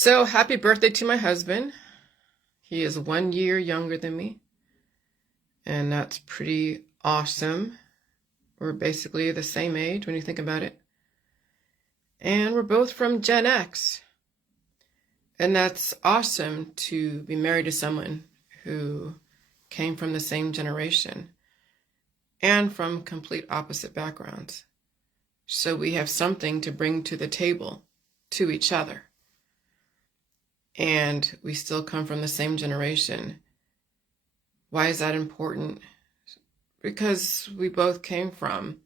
So happy birthday to my husband. He is 1 year younger than me, and that's pretty awesome. We're basically the same age when you think about it. And we're both from Gen X. And that's awesome to be married to someone who came from the same generation and from complete opposite backgrounds. So we have something to bring to the table to each other. And we still come from the same generation. Why is that important? Because we both came from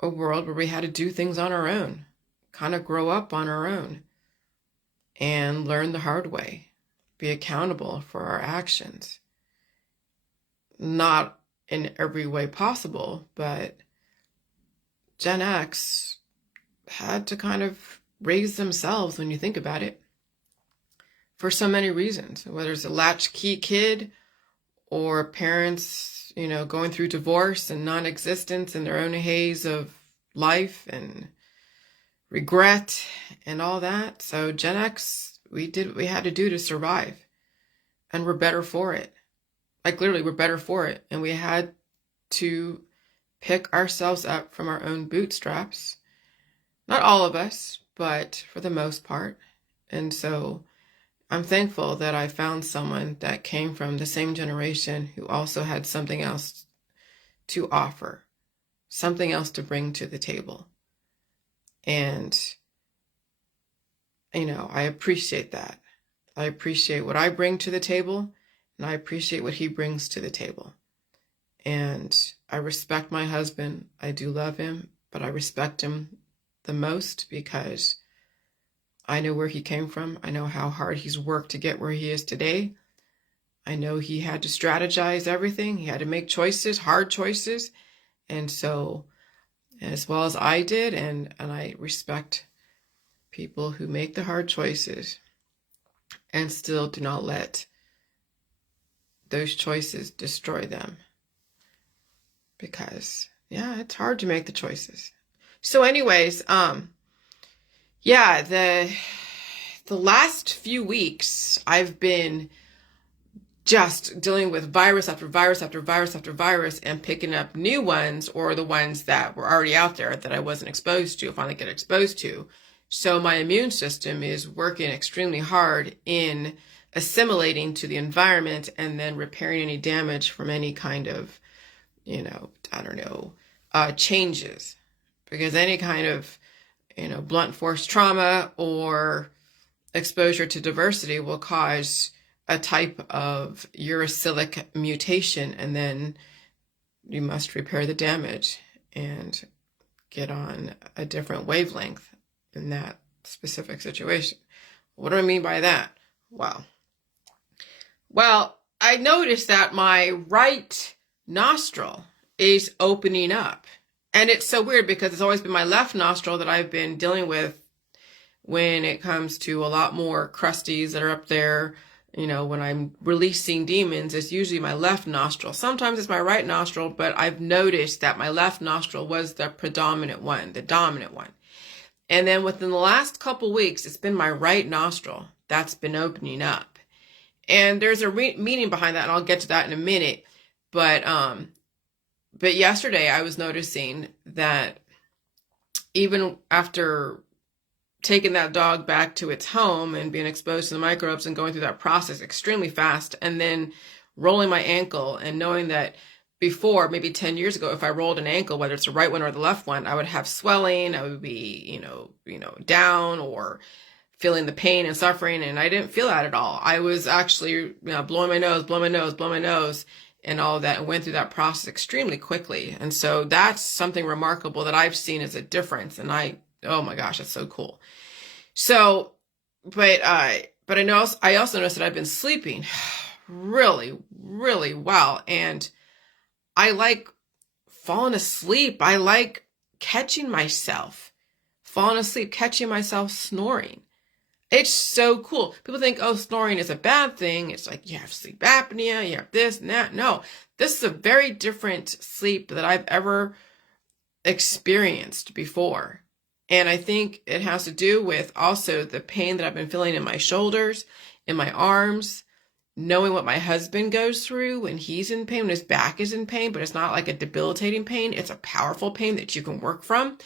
a world where we had to do things on our own, kind of grow up on our own, and learn the hard way, be accountable for our actions. Not in every way possible, but Gen X had to kind of raise themselves when you think about it, for so many reasons, whether it's a latchkey kid or parents, going through divorce and non-existence in their own haze of life and regret and all that. So Gen X, we did what we had to do to survive, and we're better for it. Like literally, we're better for it. And we had to pick ourselves up from our own bootstraps. Not all of us, but for the most part. And so I'm thankful that I found someone that came from the same generation who also had something else to offer, something else to bring to the table. And, I appreciate that. I appreciate what I bring to the table, and I appreciate what he brings to the table. And I respect my husband. I do love him, but I respect him the most because I know where he came from. I know how hard he's worked to get where he is today. I know he had to strategize everything. He had to make choices, hard choices. And so, as well as I did, and I respect people who make the hard choices and still do not let those choices destroy them. Because, it's hard to make the choices. So anyways, the last few weeks, I've been just dealing with virus after virus after virus after virus and picking up new ones, or the ones that were already out there that I wasn't exposed to, finally get exposed to. So my immune system is working extremely hard in assimilating to the environment and then repairing any damage from any kind of, changes. Because any kind of blunt force trauma or exposure to diversity will cause a type of uracilic mutation, and then you must repair the damage and get on a different wavelength in that specific situation. What do I mean by that? Well, I noticed that my right nostril is opening up. And it's so weird because it's always been my left nostril that I've been dealing with when it comes to a lot more crusties that are up there. When I'm releasing demons, it's usually my left nostril. Sometimes it's my right nostril, but I've noticed that my left nostril was the predominant one, the dominant one. And then within the last couple weeks, it's been my right nostril that's been opening up. And there's a meaning behind that, and I'll get to that in a minute. But yesterday I was noticing that even after taking that dog back to its home and being exposed to the microbes and going through that process extremely fast, and then rolling my ankle and knowing that before, maybe 10 years ago, if I rolled an ankle, whether it's the right one or the left one, I would have swelling, I would be, down or feeling the pain and suffering. And I didn't feel that at all. I was actually, blowing my nose, and all that, and went through that process extremely quickly. And so that's something remarkable that I've seen as a difference. And oh my gosh, that's so cool. So, but I also noticed that I've been sleeping really, really well. And I like falling asleep. I like catching myself falling asleep, catching myself snoring. It's so cool. People think, snoring is a bad thing. It's like you have sleep apnea, you have this and that. No, this is a very different sleep that I've ever experienced before. And I think it has to do with also the pain that I've been feeling in my shoulders, in my arms, knowing what my husband goes through when he's in pain, when his back is in pain, but it's not like a debilitating pain. It's a powerful pain that you can work from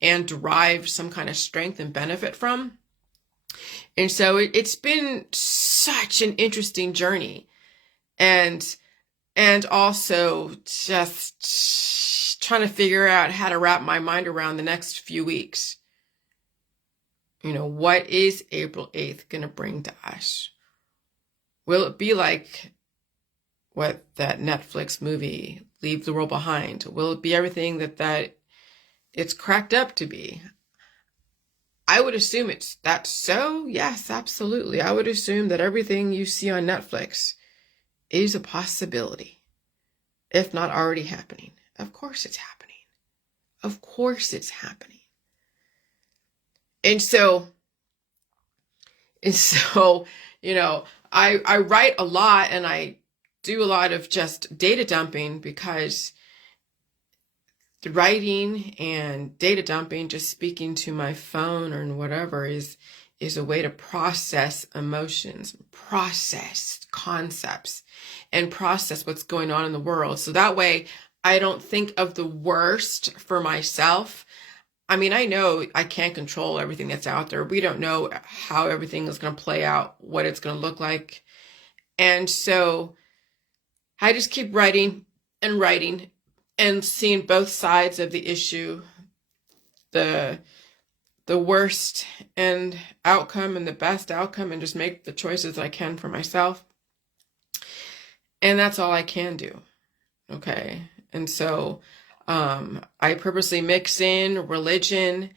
and derive some kind of strength and benefit from. And so it's been such an interesting journey. And also just trying to figure out how to wrap my mind around the next few weeks. What is April 8th going to bring to us? Will it be like what that Netflix movie, Leave the World Behind? Will it be everything that it's cracked up to be? I would assume that's so. Yes, absolutely. I would assume that everything you see on Netflix is a possibility, if not already happening. Of course it's happening. Of course it's happening. And so, I write a lot and I do a lot of just data dumping, because the writing and data dumping, just speaking to my phone or whatever, is a way to process emotions, process concepts, and process what's going on in the world. So that way I don't think of the worst for myself. I mean, I know I can't control everything that's out there. We don't know how everything is going to play out, what it's going to look like. And so I just keep writing and writing and seeing both sides of the issue, the worst and outcome and the best outcome, and just make the choices I can for myself. And that's all I can do. Okay. And so I purposely mix in religion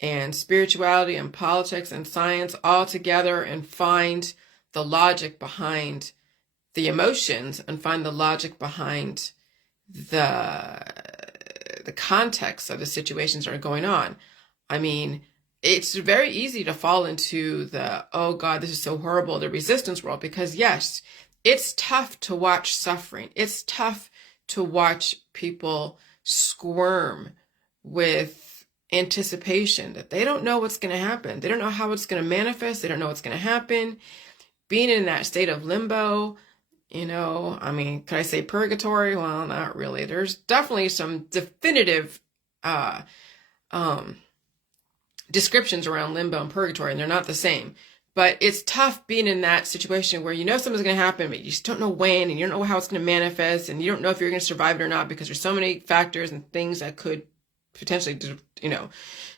and spirituality and politics and science all together and find the logic behind the emotions and find the logic behind the context of the situations that are going on. I mean, it's very easy to fall into the, oh God, this is so horrible, the resistance world, because yes, it's tough to watch suffering. It's tough to watch people squirm with anticipation that they don't know what's going to happen. They don't know how it's going to manifest. They don't know what's going to happen. Being in that state of limbo, I mean, could I say purgatory? Well, not really. There's definitely some definitive descriptions around limbo and purgatory, and they're not the same. But it's tough being in that situation where something's going to happen, but you just don't know when, and you don't know how it's going to manifest, and you don't know if you're going to survive it or not, because there's so many factors and things that could potentially,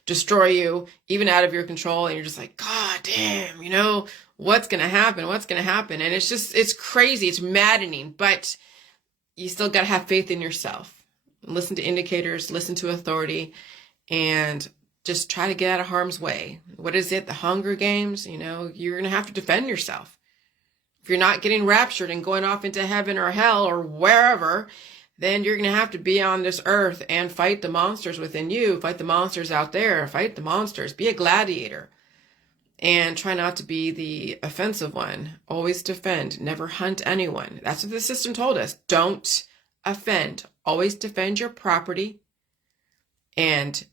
destroy you, even out of your control. And you're just like, God damn, what's going to happen? What's going to happen? And it's crazy. It's maddening, but you still got to have faith in yourself. Listen to indicators, listen to authority, and just try to get out of harm's way. What is it? The Hunger Games? You're going to have to defend yourself. If you're not getting raptured and going off into heaven or hell or wherever, then you're going to have to be on this earth and fight the monsters within you, fight the monsters out there, fight the monsters, be a gladiator, and try not to be the offensive one. Always defend, never hunt anyone. That's what the system told us. Don't offend. Always defend your property. And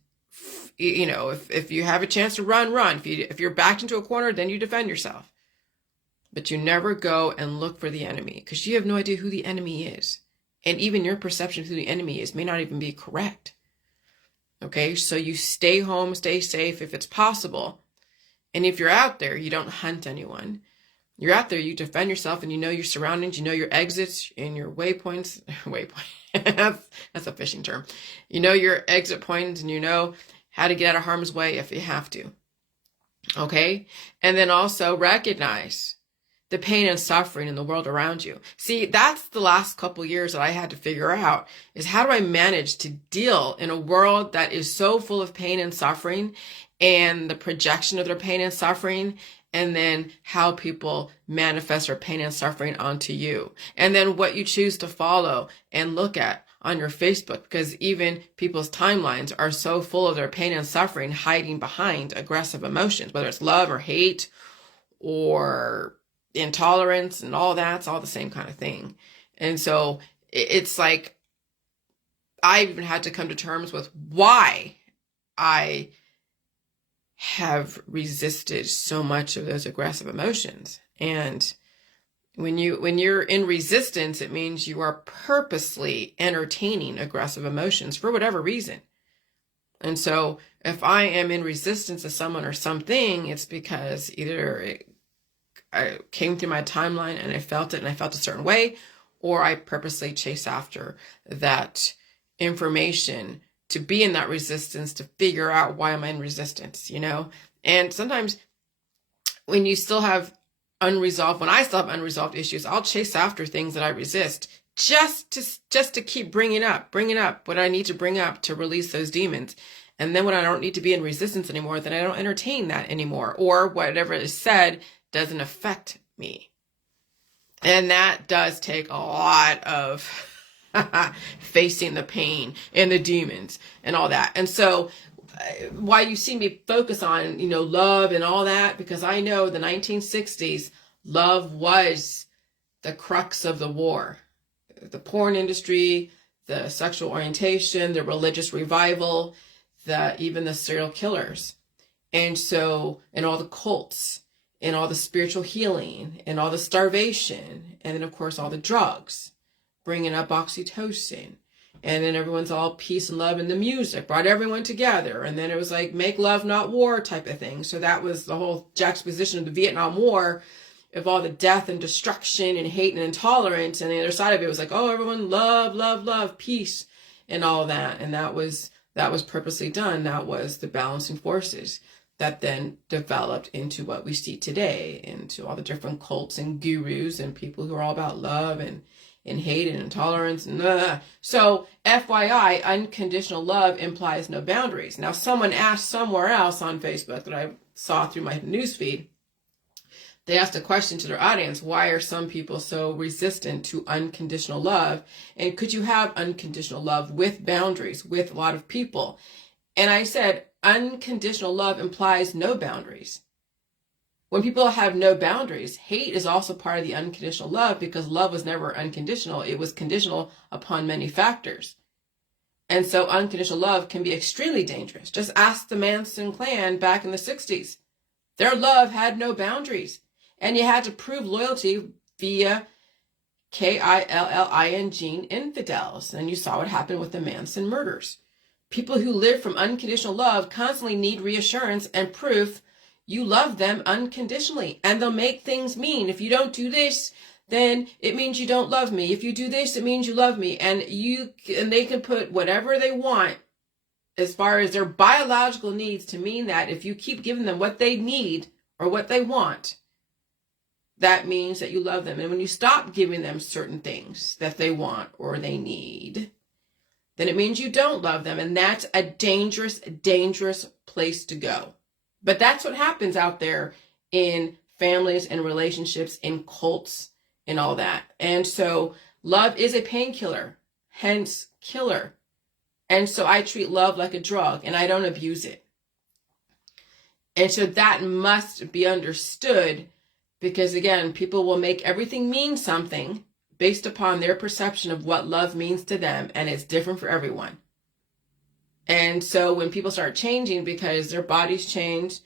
if you have a chance to run. If you're backed into a corner, then you defend yourself. But you never go and look for the enemy, because you have no idea who the enemy is. And even your perception of who the enemy is may not even be correct. Okay, so you stay home, stay safe if it's possible. And if you're out there, you don't hunt anyone. You're out there, you defend yourself, and you know your surroundings, you know your exits and your waypoints. That's a fishing term. You know your exit points, and you know how to get out of harm's way if you have to. Okay? And then also recognize the pain and suffering in the world around you. See, that's the last couple years that I had to figure out, is how do I manage to deal in a world that is so full of pain and suffering, and the projection of their pain and suffering, and then how people manifest their pain and suffering onto you. And then what you choose to follow and look at on your Facebook, because even people's timelines are so full of their pain and suffering hiding behind aggressive emotions, whether it's love or hate or intolerance and all that. It's all the same kind of thing. And so it's like, I even had to come to terms with why I have resisted so much of those aggressive emotions. And when you're in resistance, it means you are purposely entertaining aggressive emotions for whatever reason. And so if I am in resistance to someone or something, it's because either I came through my timeline and I felt it and I felt a certain way, or I purposely chase after that information to be in that resistance, to figure out why am I in resistance, And sometimes when you still have when I still have unresolved issues, I'll chase after things that I resist just to keep bringing up what I need to bring up to release those demons. And then when I don't need to be in resistance anymore, then I don't entertain that anymore, or whatever is said doesn't affect me. And that does take a lot of facing the pain and the demons and all that. And so why you see me focus on, love and all that, because I know the 1960s, love was the crux of the war. The porn industry, the sexual orientation, the religious revival, even the serial killers. And all the cults, and all the spiritual healing, and all the starvation, and then of course all the drugs, bringing up oxytocin. And then everyone's all peace and love, and the music brought everyone together. And then it was like make love, not war type of thing. So that was the whole juxtaposition of the Vietnam War, of all the death and destruction and hate and intolerance. And the other side of it was like, oh, everyone love, love, love, peace, and all that. And that was purposely done. That was the balancing forces that then developed into what we see today, into all the different cults and gurus and people who are all about love and hate and intolerance. So FYI, unconditional love implies no boundaries. Now, someone asked somewhere else on Facebook that I saw through my newsfeed, they asked a question to their audience, why are some people so resistant to unconditional love? And could you have unconditional love with boundaries with a lot of people? And I said, unconditional love implies no boundaries. When people have no boundaries, hate is also part of the unconditional love, because love was never unconditional. It was conditional upon many factors. And so unconditional love can be extremely dangerous. Just ask the Manson clan back in the 60s. Their love had no boundaries. And you had to prove loyalty via killing infidels. And you saw what happened with the Manson murders. People who live from unconditional love constantly need reassurance and proof you love them unconditionally. And they'll make things mean. If you don't do this, then it means you don't love me. If you do this, it means you love me. And they can put whatever they want as far as their biological needs to mean that if you keep giving them what they need or what they want, that means that you love them. And when you stop giving them certain things that they want or they need, then it means you don't love them. And that's a dangerous, dangerous place to go. But that's what happens out there in families and relationships, in cults and all that. And so love is a painkiller, hence killer. And so I treat love like a drug and I don't abuse it. And so that must be understood, because again, people will make everything mean something based upon their perception of what love means to them. And it's different for everyone. And so when people start changing because their bodies change,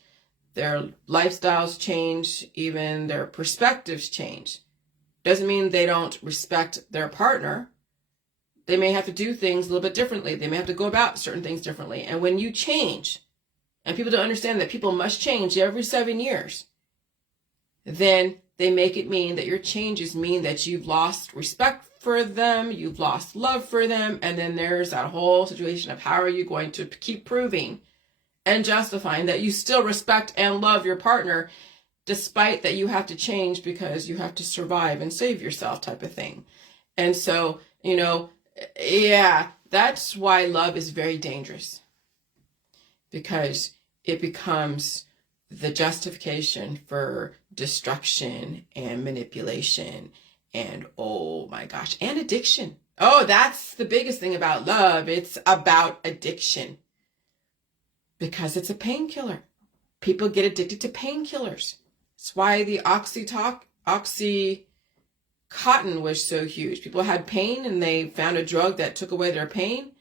their lifestyles change, even their perspectives change, doesn't mean they don't respect their partner. They may have to do things a little bit differently. They may have to go about certain things differently. And when you change, and people don't understand that people must change every 7 years, then they make it mean that your changes mean that you've lost respect for them, you've lost love for them, and then there's that whole situation of how are you going to keep proving and justifying that you still respect and love your partner despite that you have to change because you have to survive and save yourself type of thing. And so, that's why love is very dangerous, because it becomes the justification for destruction and manipulation and, oh my gosh, and addiction. Oh, that's the biggest thing about love. It's about addiction, because it's a painkiller. People get addicted to painkillers. That's why the Oxycontin was so huge. People had pain and they found a drug that took away their pain,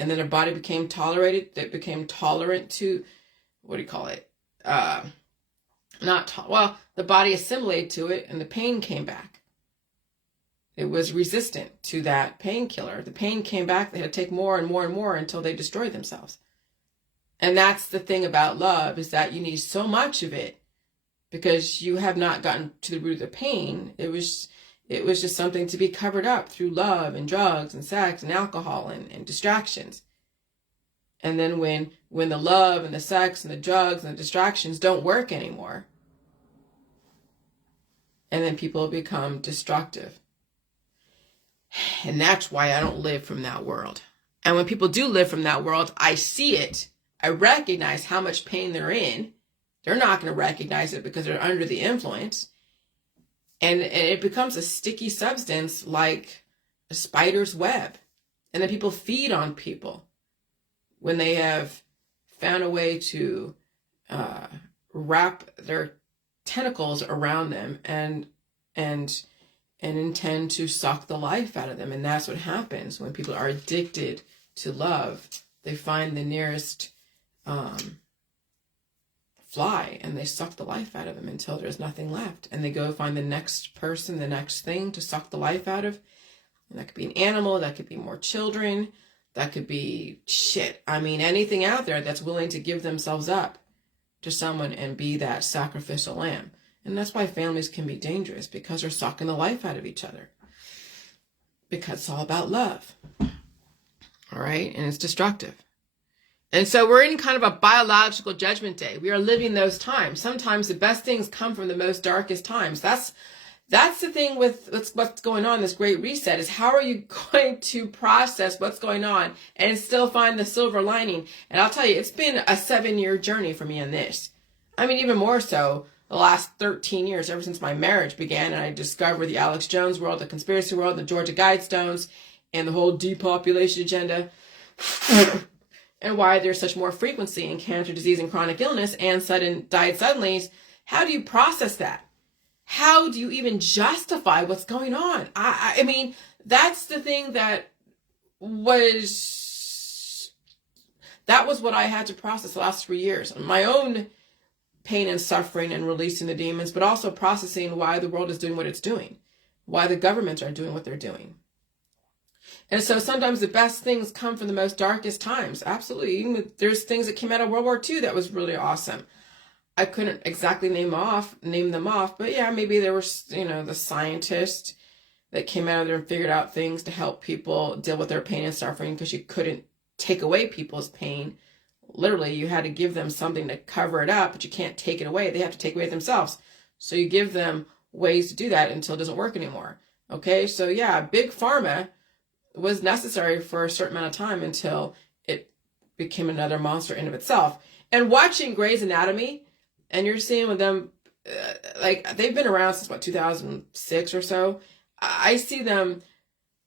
and then their body became tolerant to, the body assimilated to it and the pain came back. It was resistant to that painkiller. The pain came back. They had to take more and more and more until they destroyed themselves. And that's the thing about love, is that you need so much of it because you have not gotten to the root of the pain. It was just something to be covered up through love and drugs and sex and alcohol and distractions. And then when the love and the sex and the drugs and the distractions don't work anymore, and then people become destructive. And that's why I don't live from that world. And when people do live from that world, I see it. I recognize how much pain they're in. They're not going to recognize it because they're under the influence. And it becomes a sticky substance like a spider's web. And then people feed on people when they have found a way to wrap their tentacles around them and intend to suck the life out of them. And that's what happens when people are addicted to love. They find the nearest fly and they suck the life out of them until there's nothing left. And they go find the next person, the next thing to suck the life out of. And that could be an animal, that could be more children, that could be anything out there that's willing to give themselves up to someone and be that sacrificial lamb. And that's why families can be dangerous, because they're sucking the life out of each other. Because it's all about love. All right? And it's destructive. And so we're in kind of a biological judgment day. We are living those times. Sometimes the best things come from the most darkest times. That's the thing with what's going on, this great reset, is how are you going to process what's going on and still find the silver lining? And I'll tell you, it's been a 7-year journey for me on this. I mean, even more so the last 13 years, ever since my marriage began and I discovered the Alex Jones world, the conspiracy world, the Georgia Guidestones, and the whole depopulation agenda, and why there's such more frequency in cancer, disease, and chronic illness and died suddenlies. How do you process that? How do you even justify what's going on? I mean, that's the thing that was what I had to process the last 3 years. My own pain and suffering and releasing the demons, but also processing why the world is doing what it's doing, why the governments are doing what they're doing. And so sometimes the best things come from the most darkest times. Absolutely. There's things that came out of World War II that was really awesome. I couldn't exactly name them off, but yeah, maybe there were, the scientists that came out of there and figured out things to help people deal with their pain and suffering, because you couldn't take away people's pain. Literally, you had to give them something to cover it up, but you can't take it away. They have to take it away themselves. So you give them ways to do that until it doesn't work anymore. Okay, so yeah, big pharma was necessary for a certain amount of time until it became another monster in of itself. And watching Grey's Anatomy, and you're seeing with them, they've been around since 2006 or so. I see them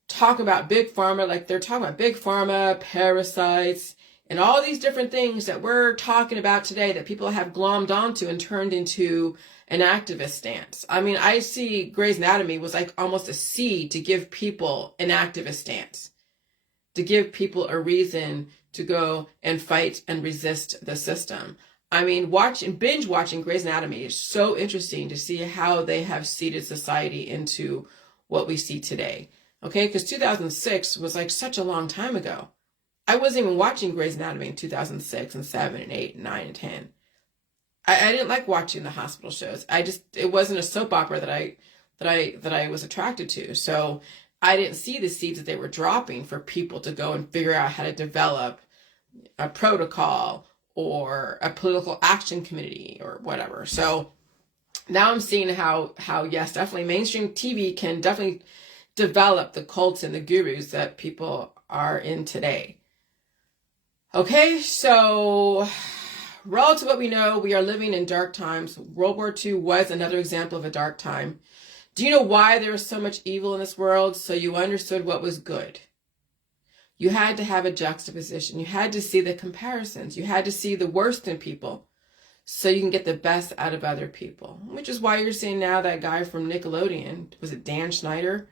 talk about big pharma, like they're talking about big pharma, parasites, and all these different things that we're talking about today that people have glommed onto and turned into an activist stance. I mean, I see Grey's Anatomy was like almost a seed to give people an activist stance, to give people a reason to go and fight and resist the system. I mean, binge watching Grey's Anatomy is so interesting to see how they have seeded society into what we see today. Okay, because 2006 was like such a long time ago. I wasn't even watching Grey's Anatomy in 2006 and 7 and 8 and 9 and 10. I didn't like watching the hospital shows. It wasn't a soap opera that I was attracted to. So I didn't see the seeds that they were dropping for people to go and figure out how to develop a protocol or a political action committee or whatever. So now I'm seeing how yes, definitely mainstream TV can definitely develop the cults and the gurus that people are in today. Okay, so relative to what we know, we are living in dark times. World War II was another example of a dark time. Do you know why there was so much evil in this world? So you understood what was good. You had to have a juxtaposition. You had to see the comparisons. You had to see the worst in people so you can get the best out of other people, which is why you're seeing now that guy from Nickelodeon, was it Dan Schneider?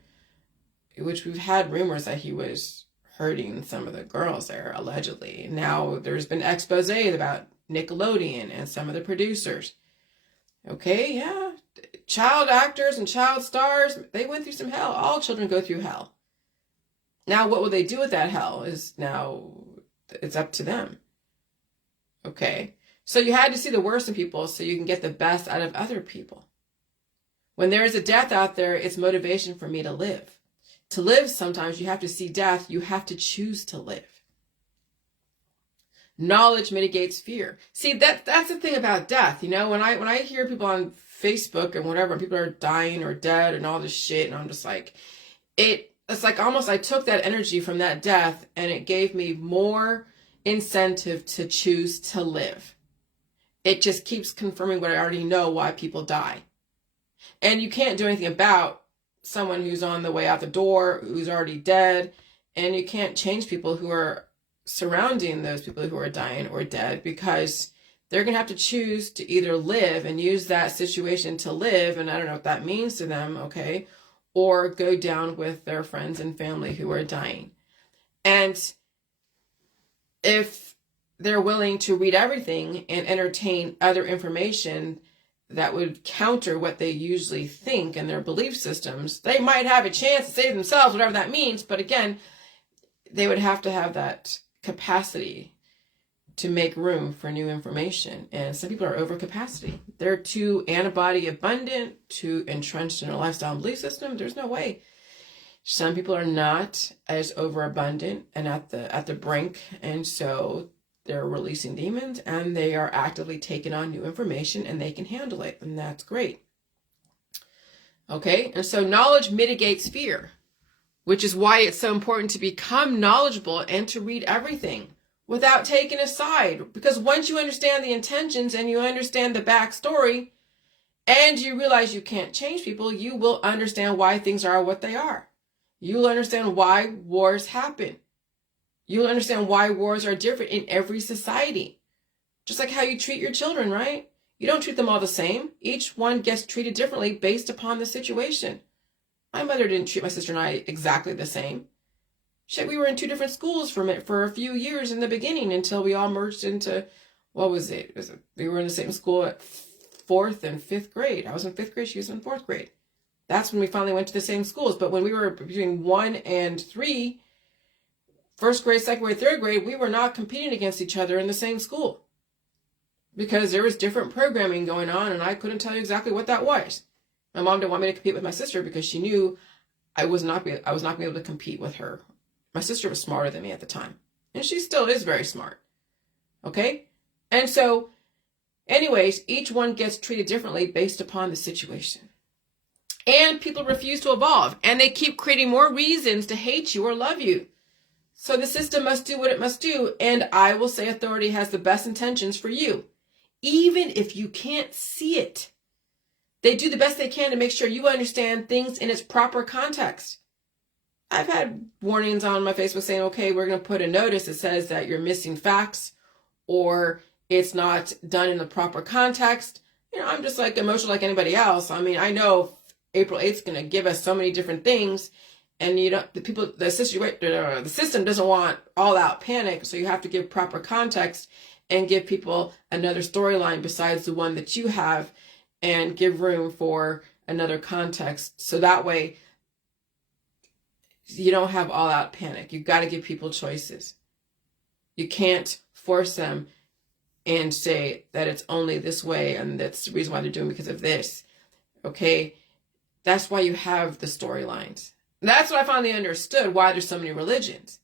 Which we've had rumors that he was hurting some of the girls there, allegedly. Now there's been exposés about Nickelodeon and some of the producers. Okay, yeah. Child actors and child stars, they went through some hell. All children go through hell. Now, what will they do with that hell is now, it's up to them. Okay. So you had to see the worst in people so you can get the best out of other people. When there is a death out there, it's motivation for me to live. To live, sometimes you have to see death. You have to choose to live. Knowledge mitigates fear. See, that's the thing about death. You know, when I hear people on Facebook and whatever, people are dying or dead and all this shit, and I'm just like, it's like almost I took that energy from that death and it gave me more incentive to choose to live. It just keeps confirming what I already know, why people die. And you can't do anything about someone who's on the way out the door, who's already dead, and you can't change people who are surrounding those people who are dying or dead, because they're going to have to choose to either live and use that situation to live, and I don't know what that means to them, okay, or go down with their friends and family who are dying. And if they're willing to read everything and entertain other information that would counter what they usually think and their belief systems, they might have a chance to save themselves, whatever that means. But again, they would have to have that capacity to make room for new information. And some people are over capacity. They're too antibody abundant, too entrenched in their lifestyle and belief system. There's no way. Some people are not as overabundant and at the brink, and so they're releasing demons and they are actively taking on new information and they can handle it, and that's great. Okay, and so knowledge mitigates fear, which is why it's so important to become knowledgeable and to read everything without taking a side. Because once you understand the intentions and you understand the backstory and you realize you can't change people, you will understand why things are what they are. You'll understand why wars happen. You'll understand why wars are different in every society. Just like how you treat your children, right? You don't treat them all the same. Each one gets treated differently based upon the situation. My mother didn't treat my sister and I exactly the same. Shit, we were in two different schools for a few years in the beginning until we all merged into, what was it? We were in the same school at 4th and 5th grade. I was in 5th grade, she was in 4th grade. That's when we finally went to the same schools. But when we were between 1 and 3, 1st grade, 2nd grade, 3rd grade, we were not competing against each other in the same school. Because there was different programming going on and I couldn't tell you exactly what that was. My mom didn't want me to compete with my sister because she knew I was not going to be able to compete with her. My sister was smarter than me at the time. And she still is very smart. Okay? And so, anyways, each one gets treated differently based upon the situation. And people refuse to evolve. And they keep creating more reasons to hate you or love you. So the system must do what it must do. And I will say authority has the best intentions for you. Even if you can't see it. They do the best they can to make sure you understand things in its proper context. I've had warnings on my Facebook saying, okay, we're going to put a notice that says that you're missing facts or it's not done in the proper context. You know, I'm just like emotional like anybody else. I mean, I know April 8th is going to give us so many different things, and you know, the system doesn't want all out panic. So you have to give proper context and give people another storyline besides the one that you have, and give room for another context. So that way you don't have all out panic. You've got to give people choices. You can't force them and say that it's only this way and that's the reason why they're doing it because of this. Okay? That's why you have the storylines. That's what I finally understood, why there's so many religions,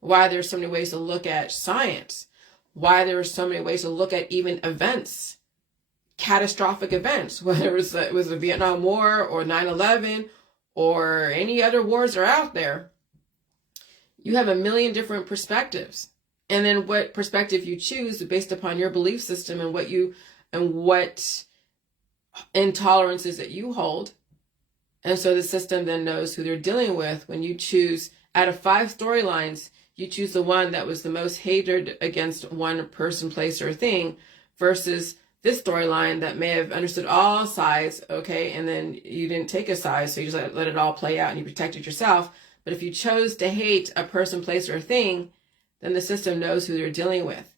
why there's so many ways to look at science, why there are so many ways to look at even events, catastrophic events, whether it was the Vietnam War or 9/11 or any other wars that are out there. You have a million different perspectives. And then what perspective you choose based upon your belief system and what intolerances that you hold. And so the system then knows who they're dealing with. When you choose, out of 5 storylines, you choose the one that was the most hated against one person, place, or thing, versus this storyline that may have understood all sides, okay, and then you didn't take a side, so you just let it all play out and you protected yourself. But if you chose to hate a person, place, or thing, then the system knows who they're dealing with.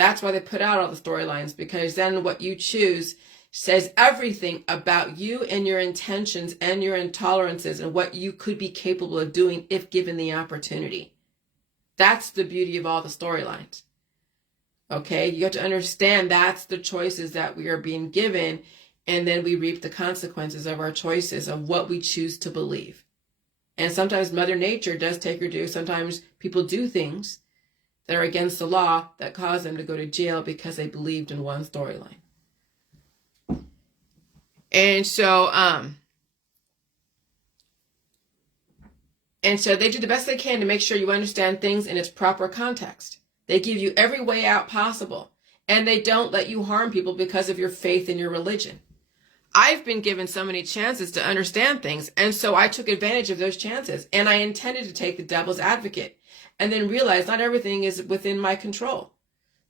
That's why they put out all the storylines, because then what you choose says everything about you and your intentions and your intolerances and what you could be capable of doing if given the opportunity. That's the beauty of all the storylines. Okay, you have to understand that's the choices that we are being given, and then we reap the consequences of our choices of what we choose to believe. And sometimes Mother Nature does take her due. Sometimes people do things that are against the law that cause them to go to jail because they believed in one storyline. And so they do the best they can to make sure you understand things in its proper context. They give you every way out possible, and they don't let you harm people because of your faith in your religion. I've been given so many chances to understand things, and so I took advantage of those chances, and I intended to take the devil's advocate, and then realize not everything is within my control.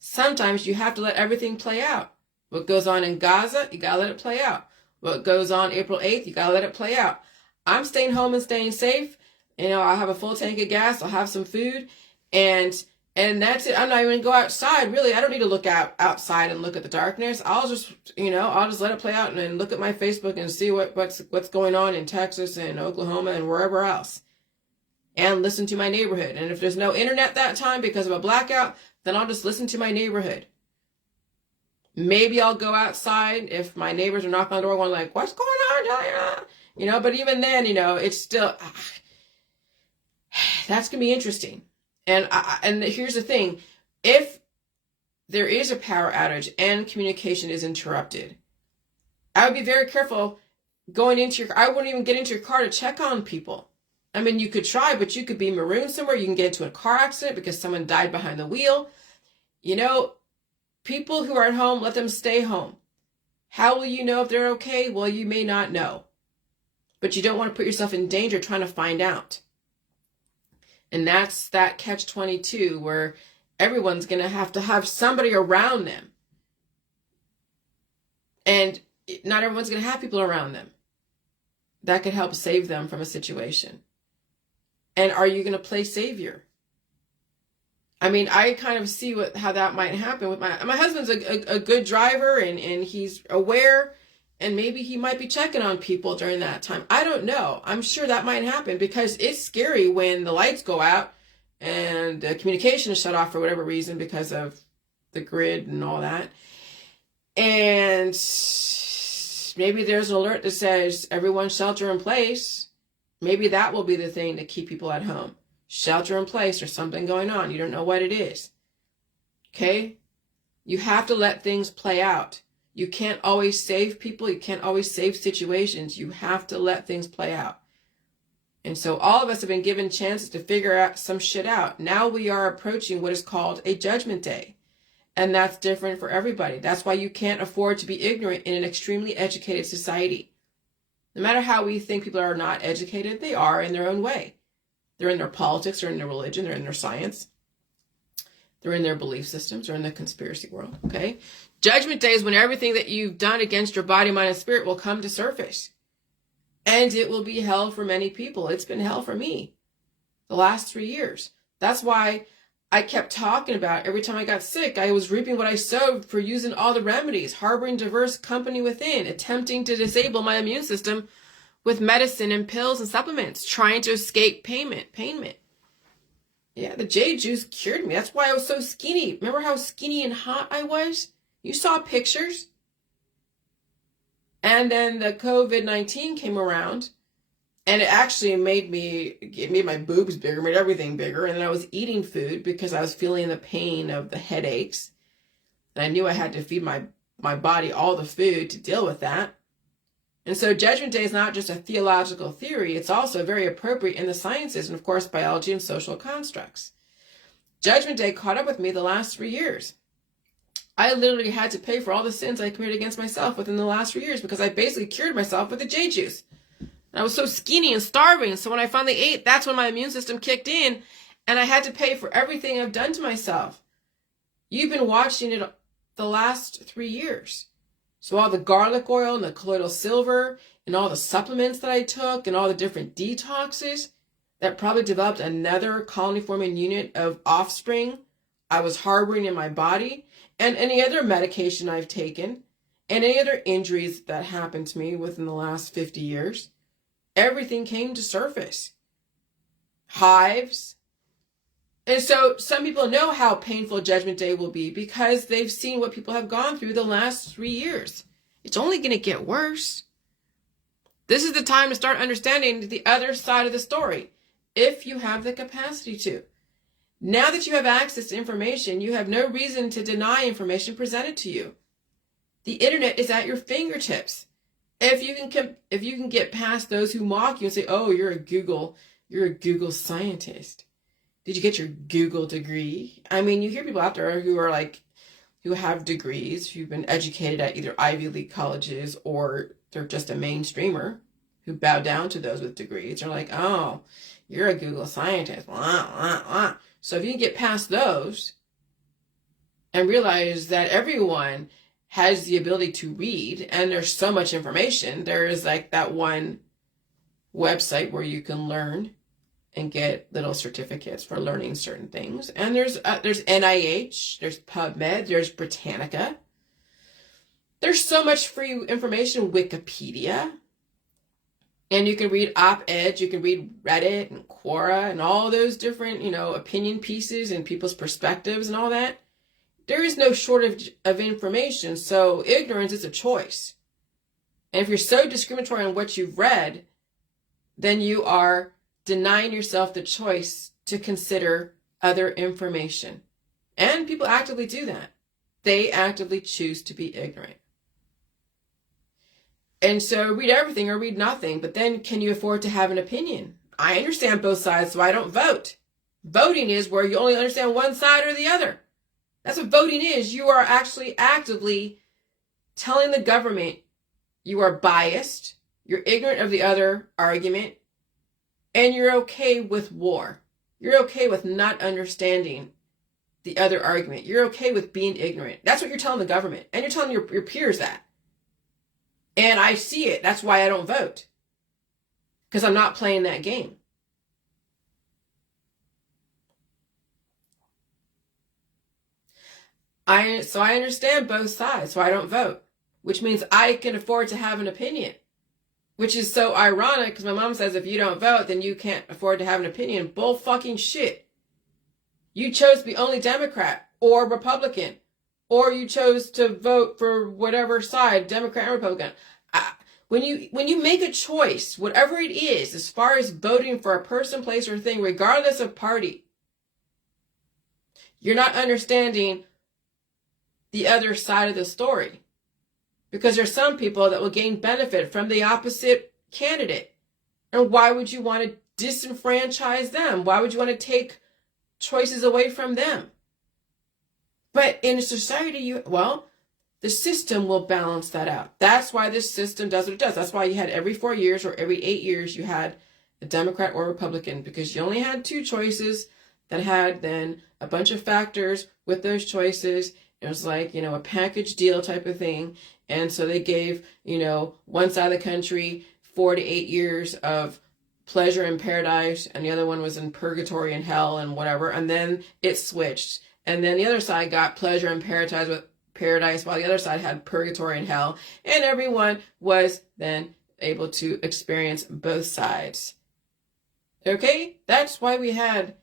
Sometimes you have to let everything play out. What goes on in Gaza, you gotta let it play out. What goes on April 8th, you gotta let it play out. I'm staying home and staying safe. I'll have a full tank of gas, I'll have some food, and that's it. I'm not even gonna go outside. Really, I don't need to look outside and look at the darkness. I'll just let it play out and look at my Facebook and see what's going on in Texas and Oklahoma and wherever else. And listen to my neighborhood. And if there's no internet that time because of a blackout, then I'll just listen to my neighborhood. Maybe I'll go outside if my neighbors are knocking on the door going like, what's going on? But even then, it's still, that's going to be interesting. And here's the thing. If there is a power outage and communication is interrupted, I would be very careful going into I wouldn't even get into your car to check on people. I mean, you could try, but you could be marooned somewhere. You can get into a car accident because someone died behind the wheel. People who are at home, let them stay home. How will you know if they're okay? Well, you may not know. But you don't want to put yourself in danger trying to find out. And that's that catch-22 where everyone's going to have somebody around them. And not everyone's going to have people around them that could help save them from a situation. And are you going to play savior? I mean, I kind of see how that might happen with my husband's a good driver and he's aware, and maybe he might be checking on people during that time. I don't know. I'm sure that might happen because it's scary when the lights go out and the communication is shut off for whatever reason because of the grid and all that. And maybe there's an alert that says everyone shelter in place. Maybe that will be the thing to keep people at home. Shelter in place, there's something going on. You don't know what it is. Okay? You have to let things play out. You can't always save people. You can't always save situations. You have to let things play out. And so all of us have been given chances to figure out some shit out. Now we are approaching what is called a judgment day. And that's different for everybody. That's why you can't afford to be ignorant in an extremely educated society. No matter how we think people are not educated, they are in their own way. They're in their politics, they're in their religion, they're in their science. They're in their belief systems, they're in the conspiracy world, okay? Judgment day is when everything that you've done against your body, mind, and spirit will come to surface. And it will be hell for many people. It's been hell for me the last 3 years. That's why I kept talking about every time I got sick, I was reaping what I sowed for using all the remedies, harboring diverse company within, attempting to disable my immune system with medicine and pills and supplements, trying to escape painment. Yeah, the jade juice cured me. That's why I was so skinny. Remember how skinny and hot I was? You saw pictures. And then the COVID-19 came around, and it actually made my boobs bigger, made everything bigger. And then I was eating food because I was feeling the pain of the headaches. And I knew I had to feed my body all the food to deal with that. And so Judgment Day is not just a theological theory, it's also very appropriate in the sciences and, of course, biology and social constructs. Judgment Day caught up with me the last 3 years. I literally had to pay for all the sins I committed against myself within the last 3 years because I basically cured myself with the J juice. And I was so skinny and starving, so when I finally ate, that's when my immune system kicked in, and I had to pay for everything I've done to myself. You've been watching it the last 3 years. So all the garlic oil and the colloidal silver and all the supplements that I took and all the different detoxes that probably developed another colony-forming unit of offspring I was harboring in my body. and any other medication I've taken, and any other injuries that happened to me within the last 50 years, everything came to surface. Hives. And so some people know how painful Judgment Day will be because they've seen what people have gone through the last 3 years. It's only going to get worse. This is the time to start understanding the other side of the story, if you have the capacity to. Now that you have access to information, you have no reason to deny information presented to you. The internet is at your fingertips. If you can get past those who mock you and say, "Oh, you're a Google scientist. Did you get your Google degree?" I mean, you hear people out there who have degrees, who've been educated at either Ivy League colleges or they're just a mainstreamer who bow down to those with degrees. They're like, "Oh, you're a Google scientist." Blah, blah, blah. So if you can get past those and realize that everyone has the ability to read and there's so much information, there is like that one website where you can learn and get little certificates for learning certain things. And there's NIH, there's PubMed, there's Britannica. There's so much free information, Wikipedia. And you can read op-eds, you can read Reddit and Quora and all those different, opinion pieces and people's perspectives and all that. There is no shortage of information, so ignorance is a choice. And if you're so discriminatory on what you've read, then you are denying yourself the choice to consider other information. And people actively do that. They actively choose to be ignorant. And so read everything or read nothing, but then can you afford to have an opinion? I understand both sides, so I don't vote. Voting is where you only understand one side or the other. That's what voting is. You are actually actively telling the government you are biased, you're ignorant of the other argument, and you're okay with war. You're okay with not understanding the other argument. You're okay with being ignorant. That's what you're telling the government. And you're telling your peers that. And I see it. That's why I don't vote. Because I'm not playing that game. So I understand both sides, so I don't vote. Which means I can afford to have an opinion. Which is so ironic because my mom says if you don't vote, then you can't afford to have an opinion. Bull fucking shit. You chose to be only Democrat or Republican. Or you chose to vote for whatever side, Democrat or Republican. When you make a choice, whatever it is, as far as voting for a person, place, or thing, regardless of party, you're not understanding the other side of the story. Because there's some people that will gain benefit from the opposite candidate. And why would you want to disenfranchise them? Why would you want to take choices away from them? But in a society, the system will balance that out. That's why this system does what it does. That's why you had every 4 years or every 8 years, you had a Democrat or Republican, because you only had two choices that had then a bunch of factors with those choices. It was like, a package deal type of thing. And so they gave, one side of the country 4 to 8 years of pleasure in paradise, and the other one was in purgatory and hell and whatever. And then it switched. And then the other side got pleasure in paradise while the other side had purgatory and hell. And everyone was then able to experience both sides. Okay? That's why we had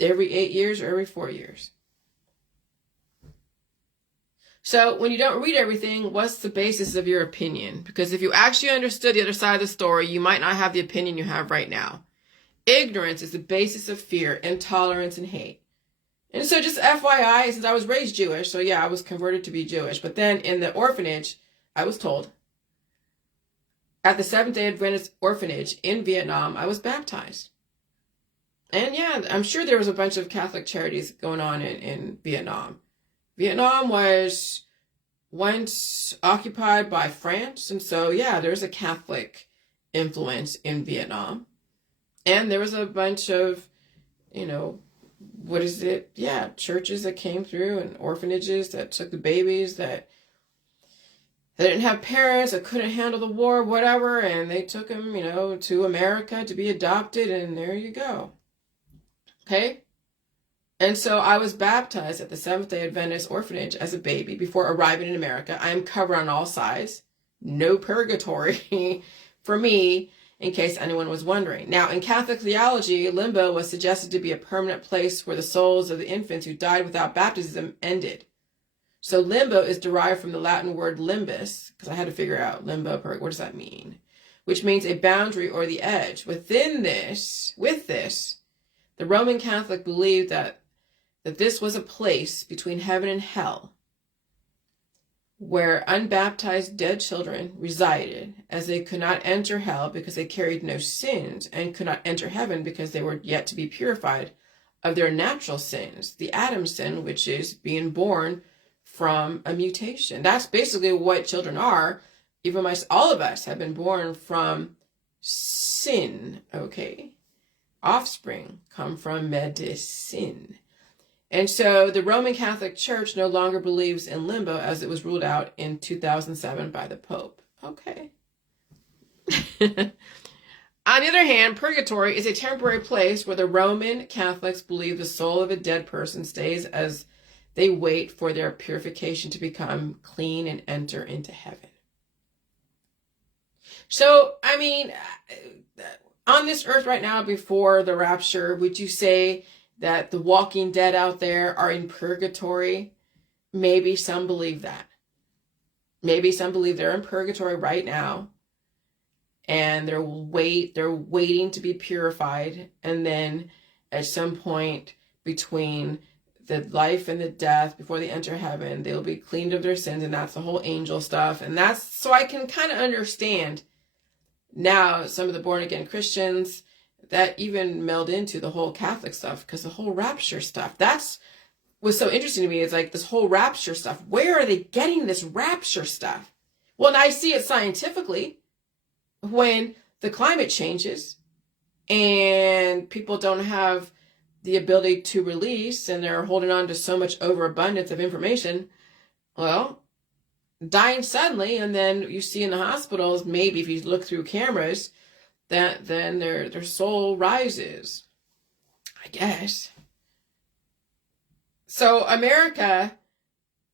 every 8 years or every 4 years. So when you don't read everything, what's the basis of your opinion? Because if you actually understood the other side of the story, you might not have the opinion you have right now. Ignorance is the basis of fear, intolerance, and hate. And so just FYI, since I was raised Jewish, so yeah, I was converted to be Jewish. But then in the orphanage, I was told, at the Seventh-day Adventist orphanage in Vietnam, I was baptized. And yeah, I'm sure there was a bunch of Catholic charities going on in Vietnam. Vietnam was once occupied by France, and so yeah, there's a Catholic influence in Vietnam. And there was a bunch of, churches that came through and orphanages that took the babies that didn't have parents, that couldn't handle the war, whatever, and they took them, to America to be adopted, and there you go. Okay? And so I was baptized at the Seventh-day Adventist orphanage as a baby before arriving in America. I am covered on all sides. No purgatory for me, in case anyone was wondering. Now, in Catholic theology, limbo was suggested to be a permanent place where the souls of the infants who died without baptism ended. So limbo is derived from the Latin word limbus, because I had to figure out limbo, what does that mean? Which means a boundary or the edge. With this, the Roman Catholic believed that this was a place between heaven and hell, where unbaptized dead children resided, as they could not enter hell because they carried no sins, and could not enter heaven because they were yet to be purified of their natural sins, the Adam sin, which is being born from a mutation. That's basically what children are. Even all of us have been born from sin, okay? Offspring come from medicine. And so the Roman Catholic Church no longer believes in limbo as it was ruled out in 2007 by the Pope. Okay. On the other hand, purgatory is a temporary place where the Roman Catholics believe the soul of a dead person stays as they wait for their purification to become clean and enter into heaven. So, I mean, on this earth right now before the rapture, would you say that the walking dead out there are in purgatory? Maybe some believe that. Maybe some believe they're in purgatory right now, and they're waiting to be purified, and then at some point between the life and the death, before they enter heaven, they'll be cleaned of their sins, and that's the whole angel stuff. And that's, so I can kind of understand now some of the born again Christians that even meld into the whole Catholic stuff, because the whole rapture stuff, that's what's so interesting to me. Is like this whole rapture stuff. Where are they getting this rapture stuff? Well, and I see it scientifically when the climate changes and people don't have the ability to release, and they're holding on to so much overabundance of information. Well, dying suddenly, and then you see in the hospitals, maybe if you look through cameras, that then their soul rises, I guess. So America,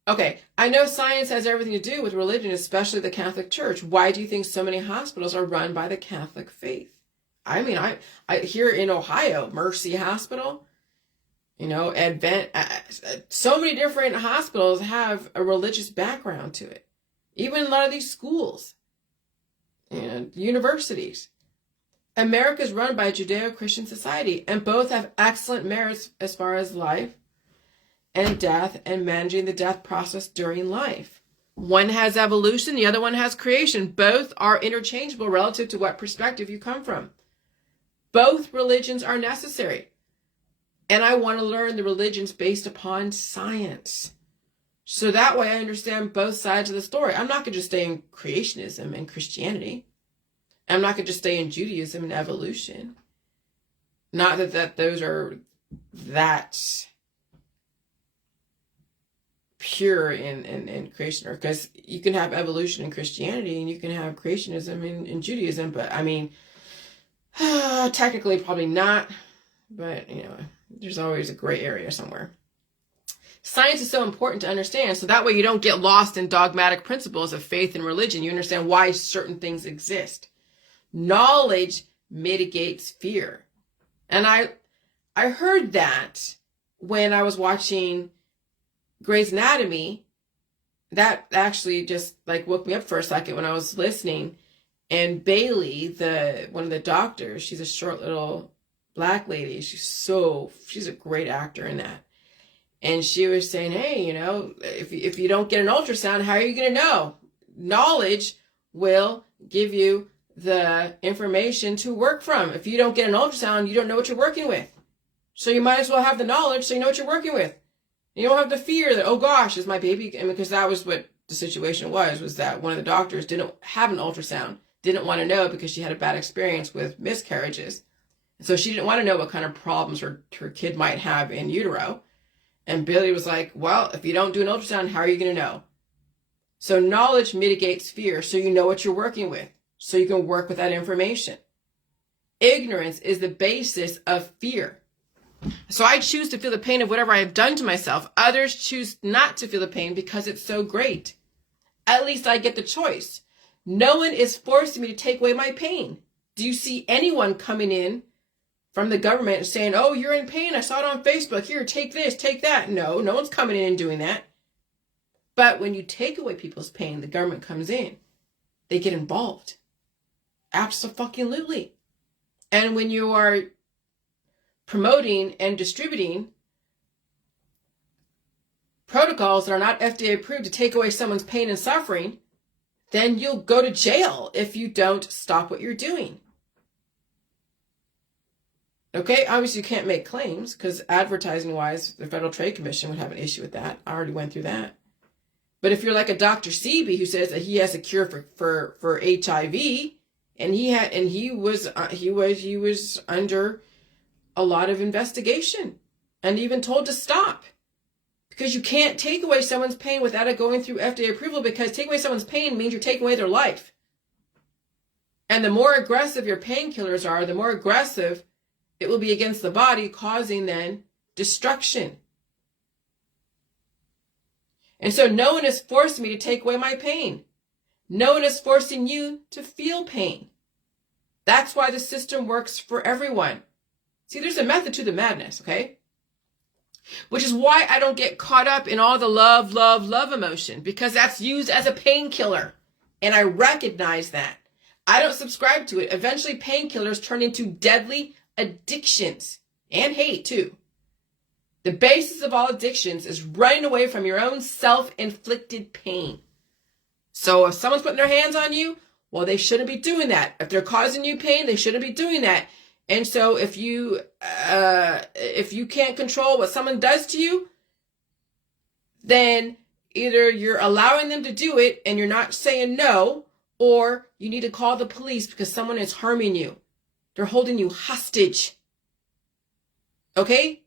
okay, I know science has everything to do with religion, especially the Catholic Church. Why do you think so many hospitals are run by the Catholic faith? I mean, I here in Ohio, Mercy Hospital, so many different hospitals have a religious background to it. Even a lot of these schools and universities. America is run by a Judeo-Christian society, and both have excellent merits as far as life and death and managing the death process during life. One has evolution, the other one has creation. Both are interchangeable relative to what perspective you come from. Both religions are necessary. And I want to learn the religions based upon science. So that way I understand both sides of the story. I'm not going to just stay in creationism and Christianity. I'm not going to just stay in Judaism and evolution. Not that those are that pure in creation, because you can have evolution in Christianity and you can have creationism in Judaism, but I mean, technically probably not, but there's always a gray area somewhere. Science is so important to understand, so that way you don't get lost in dogmatic principles of faith and religion. You understand why certain things exist. Knowledge mitigates fear. And I heard that when I was watching Grey's Anatomy. That actually just woke me up for a second when I was listening. And Bailey, one of the doctors, she's a short little black lady. She's a great actor in that. And she was saying, hey, if you don't get an ultrasound, how are you going to know? Knowledge will give you the information to work from. If you don't get an ultrasound, you don't know what you're working with. So you might as well have the knowledge so you know what you're working with. You don't have to fear that, oh gosh, is my baby, because that was what the situation was that one of the doctors didn't have an ultrasound, didn't want to know because she had a bad experience with miscarriages. And so she didn't want to know what kind of problems her kid might have in utero. And Billy was like, well, if you don't do an ultrasound, how are you going to know? So knowledge mitigates fear, so you know what you're working with, so you can work with that information. Ignorance is the basis of fear. So I choose to feel the pain of whatever I have done to myself. Others choose not to feel the pain because it's so great. At least I get the choice. No one is forcing me to take away my pain. Do you see anyone coming in from the government and saying, oh, you're in pain, I saw it on Facebook, here, take this, take that? No, no one's coming in and doing that. But when you take away people's pain, the government comes in. They get involved. Absolutely. And when you are promoting and distributing protocols that are not FDA approved to take away someone's pain and suffering, then you'll go to jail if you don't stop what you're doing. Okay, obviously you can't make claims because advertising-wise, the Federal Trade Commission would have an issue with that. I already went through that. But if you're like a Dr. Sebi who says that he has a cure for HIV, and he was under a lot of investigation and even told to stop, because you can't take away someone's pain without it going through FDA approval, because taking away someone's pain means you're taking away their life. And the more aggressive your painkillers are, the more aggressive it will be against the body, causing then destruction. And so no one is forcing me to take away my pain. No one is forcing you to feel pain. That's why the system works for everyone. See, there's a method to the madness, okay? Which is why I don't get caught up in all the love, love, love emotion, because that's used as a painkiller. And I recognize that. I don't subscribe to it. Eventually, painkillers turn into deadly addictions and hate too. The basis of all addictions is running away from your own self-inflicted pain. So if someone's putting their hands on you, well, they shouldn't be doing that. If they're causing you pain, they shouldn't be doing that. And so if you can't control what someone does to you, then either you're allowing them to do it and you're not saying no, or you need to call the police because someone is harming you. They're holding you hostage. Okay?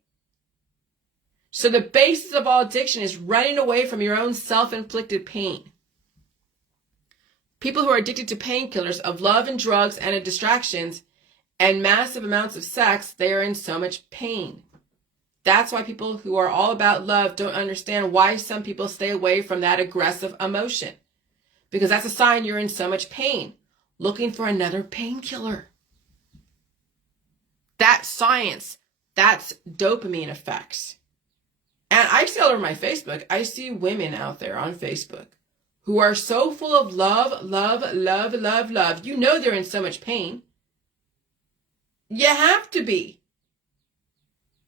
So the basis of all addiction is running away from your own self-inflicted pain. People who are addicted to painkillers of love and drugs and distractions and massive amounts of sex, they are in so much pain. That's why people who are all about love don't understand why some people stay away from that aggressive emotion. Because that's a sign you're in so much pain, looking for another painkiller. That's science. That's dopamine effects. And I see all over my Facebook, I see women out there on Facebook who are so full of love, love, love, love, love. You know they're in so much pain. You have to be.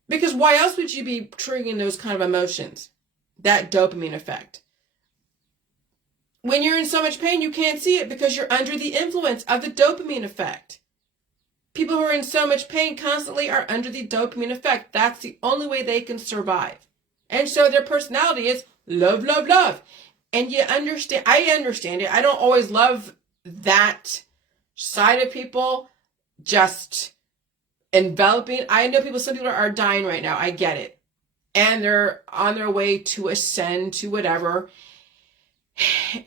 Because why else would you be triggering those kind of emotions? That dopamine effect. When you're in so much pain, you can't see it because you're under the influence of the dopamine effect. People who are in so much pain constantly are under the dopamine effect. That's the only way they can survive. And so their personality is love, love, love. And you understand, I understand it. I don't always love that side of people just enveloping. I know some people are dying right now. I get it. And they're on their way to ascend to whatever.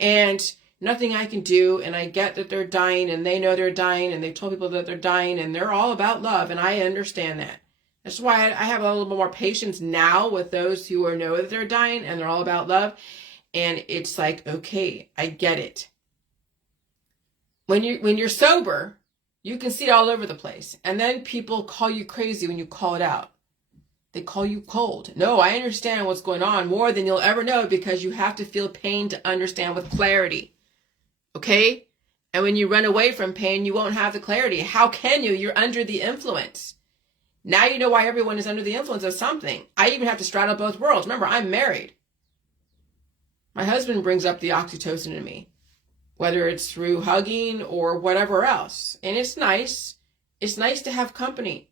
And nothing I can do. And I get that they're dying and they know they're dying and they've told people that they're dying and they're all about love. And I understand that. That's why I have a little bit more patience now with those who know that they're dying and they're all about love. And it's like, okay, I get it. When you're sober, you can see it all over the place. And then people call you crazy when you call it out. They call you cold. No, I understand what's going on more than you'll ever know because you have to feel pain to understand with clarity. Okay? And when you run away from pain, you won't have the clarity. How can you? You're under the influence. Now you know why everyone is under the influence of something. I even have to straddle both worlds. Remember, I'm married. My husband brings up the oxytocin in me, whether it's through hugging or whatever else. And it's nice. It's nice to have company.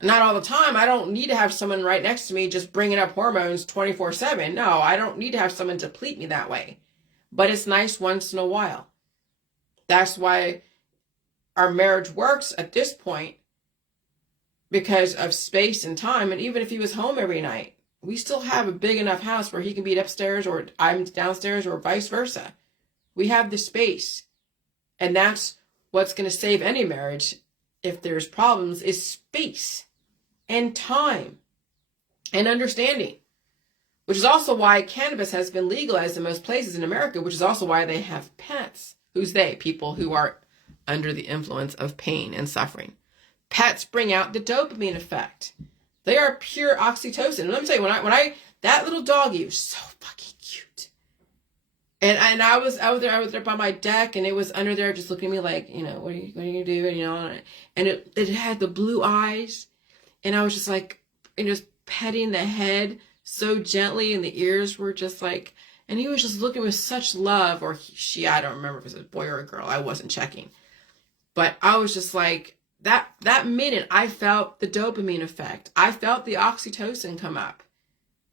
Not all the time. I don't need to have someone right next to me just bringing up hormones 24/7. No, I don't need to have someone deplete me that way. But it's nice once in a while. That's why our marriage works at this point, because of space and time. And even if he was home every night, we still have a big enough house where he can be upstairs or I'm downstairs or vice versa. We have the space. And that's what's going to save any marriage if there's problems, is space. and time and understanding, which is also why cannabis has been legalized in most places in America, which is also why they have pets. Who's they? People who are under the influence of pain and suffering. Pets bring out the dopamine effect. They are pure oxytocin. And let me tell you, when I that little doggy was so fucking cute. And I was there by my deck, and it was under there just looking at me like, what are you gonna do? And it had the blue eyes, and I was just like, just petting the head so gently, and the ears were just like, and he was just looking with such love, or she, I don't remember if it was a boy or a girl. I wasn't checking. But I was just like, that minute I felt the dopamine effect. I felt the oxytocin come up.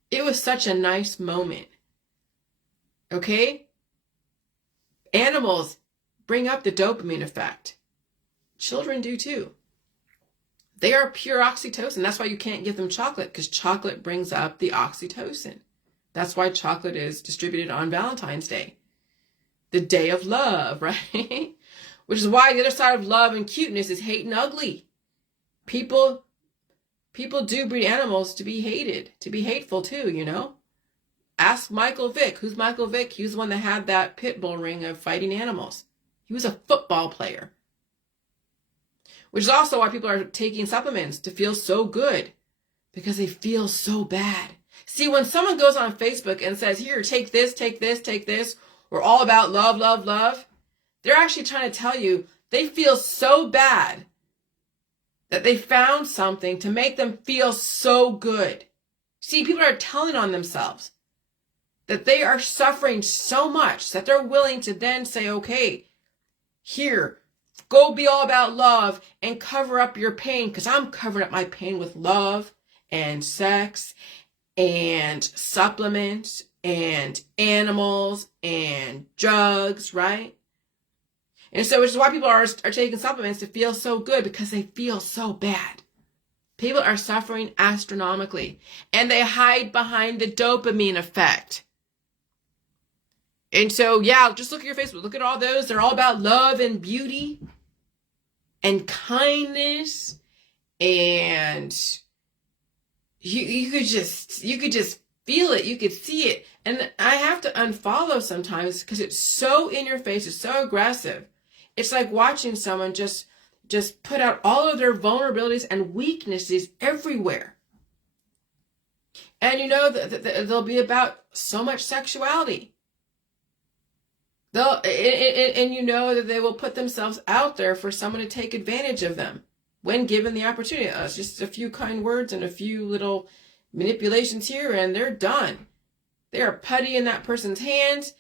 It was such a nice moment. Okay? Animals bring up the dopamine effect. Children do too. They are pure oxytocin. That's why you can't give them chocolate, because chocolate brings up the oxytocin. That's why chocolate is distributed on Valentine's Day, the day of love, right? Which is why the other side of love and cuteness is hate and ugly. People do breed animals to be hated, to be hateful too, Ask Michael Vick. Who's Michael Vick? He was the one that had that pit bull ring of fighting animals. He was a football player. Which is also why people are taking supplements to feel so good, because they feel so bad. See, when someone goes on Facebook and says, here, take this, take this, take this, we're all about love, love, love, they're actually trying to tell you they feel so bad that they found something to make them feel so good. See, people are telling on themselves that they are suffering so much that they're willing to then say, okay, here, go be all about love and cover up your pain, because I'm covering up my pain with love and sex and supplements and animals and drugs, right? And so, which is why people are taking supplements to feel so good, because they feel so bad. People are suffering astronomically, and they hide behind the dopamine effect. And so, yeah, just look at your Facebook. Look at all those. They're all about love and beauty and kindness. And you could just feel it. You could see it. And I have to unfollow sometimes because it's so in your face. It's so aggressive. It's like watching someone just put out all of their vulnerabilities and weaknesses everywhere. And they'll be about so much sexuality. And that they will put themselves out there for someone to take advantage of them when given the opportunity. It's just a few kind words and a few little manipulations here, and they're done. They are putty in that person's hands,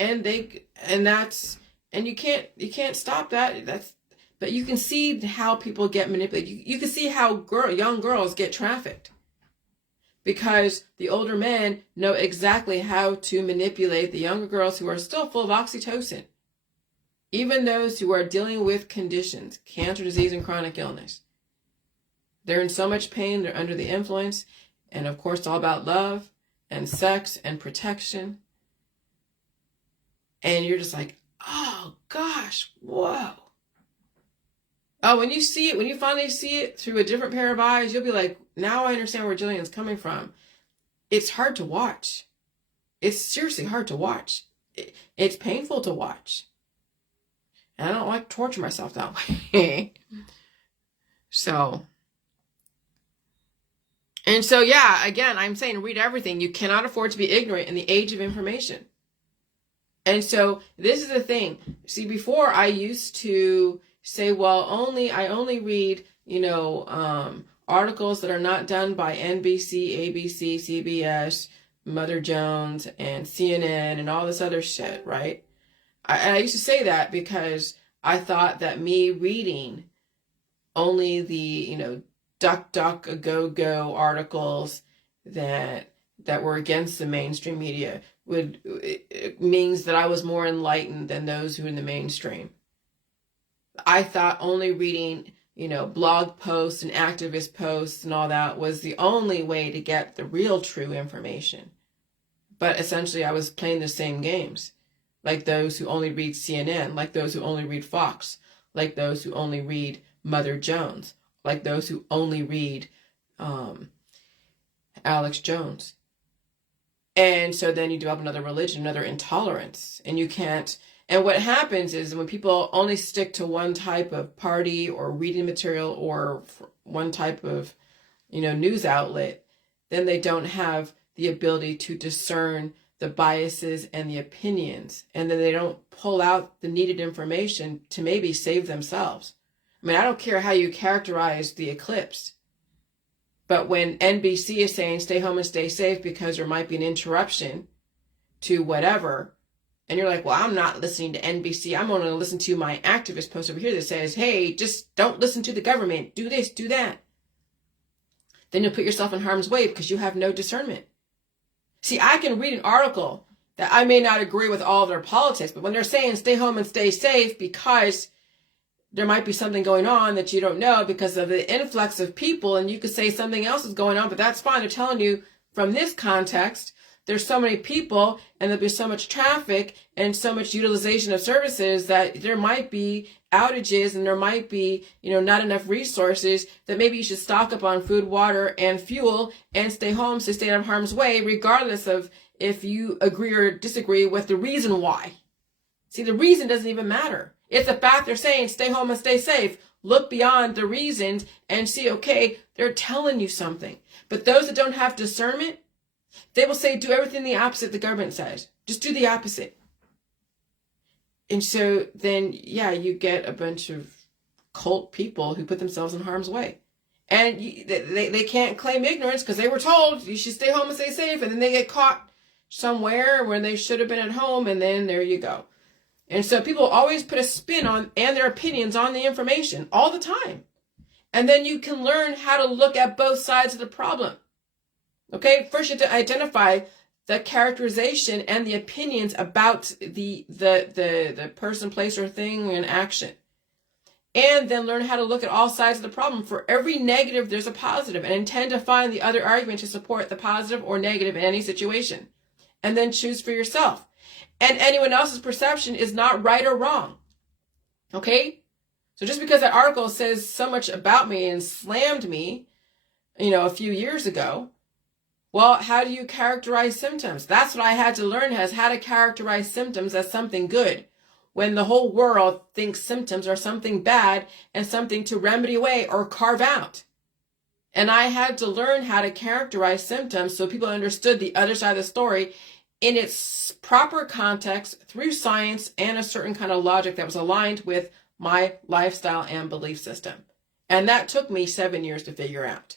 and you can't stop that. But you can see how people get manipulated. You can see how young girls get trafficked, because the older men know exactly how to manipulate the younger girls who are still full of oxytocin. Even those who are dealing with conditions, cancer, disease, and chronic illness. They're in so much pain, they're under the influence, and of course it's all about love and sex and protection. And you're just like, oh gosh, whoa. Oh, when you finally see it through a different pair of eyes, you'll be like, now I understand where Jillian's coming from. It's hard to watch. It's seriously hard to watch. It's painful to watch. And I don't like to torture myself that way. So, yeah, again, I'm saying read everything. You cannot afford to be ignorant in the age of information. And so this is the thing. See, before I used to say, well, I only read, articles that are not done by NBC, ABC, CBS, Mother Jones, and CNN, and all this other shit, right? I used to say that because I thought that me reading only the, DuckDuckGo articles that were against the mainstream media means that I was more enlightened than those who are in the mainstream. I thought only reading, blog posts and activist posts and all that was the only way to get the real true information. But essentially I was playing the same games, like those who only read CNN, like those who only read Fox, like those who only read Mother Jones, like those who only read um, Alex Jones. And so then you develop another religion, another intolerance, and you can't. And what happens is when people only stick to one type of party or reading material or one type of, news outlet, then they don't have the ability to discern the biases and the opinions, and then they don't pull out the needed information to maybe save themselves. I mean, I don't care how you characterize the eclipse, but when NBC is saying stay home and stay safe because there might be an interruption to whatever, and you're like, well, I'm not listening to NBC. I'm only going to listen to my activist post over here that says, hey, just don't listen to the government. Do this, do that. Then you'll put yourself in harm's way because you have no discernment. See, I can read an article that I may not agree with all of their politics, but when they're saying stay home and stay safe because there might be something going on that you don't know because of the influx of people, and you could say something else is going on, but that's fine. They're telling you from this context, there's so many people and there'll be so much traffic and so much utilization of services that there might be outages and there might be, not enough resources, that maybe you should stock up on food, water, and fuel and stay home so stay out of harm's way, regardless of if you agree or disagree with the reason why. See, the reason doesn't even matter. It's the fact they're saying stay home and stay safe. Look beyond the reasons and see, okay, they're telling you something. But those that don't have discernment, they will say do everything the opposite the government says. Just do the opposite. And so then, you get a bunch of cult people who put themselves in harm's way. And they can't claim ignorance because they were told you should stay home and stay safe. And then they get caught somewhere when they should have been at home. And then there you go. And so people always put a spin on and their opinions on the information all the time. And then you can learn how to look at both sides of the problem. Okay, first you have to identify the characterization and the opinions about the person, place, or thing in action. And then learn how to look at all sides of the problem. For every negative, there's a positive, and intend to find the other argument to support the positive or negative in any situation. And then choose for yourself. And anyone else's perception is not right or wrong. Okay? So just because that article says so much about me and slammed me, a few years ago, well, how do you characterize symptoms? That's what I had to learn, is how to characterize symptoms as something good, when the whole world thinks symptoms are something bad and something to remedy away or carve out. And I had to learn how to characterize symptoms so people understood the other side of the story in its proper context through science and a certain kind of logic that was aligned with my lifestyle and belief system. And that took me 7 years to figure out.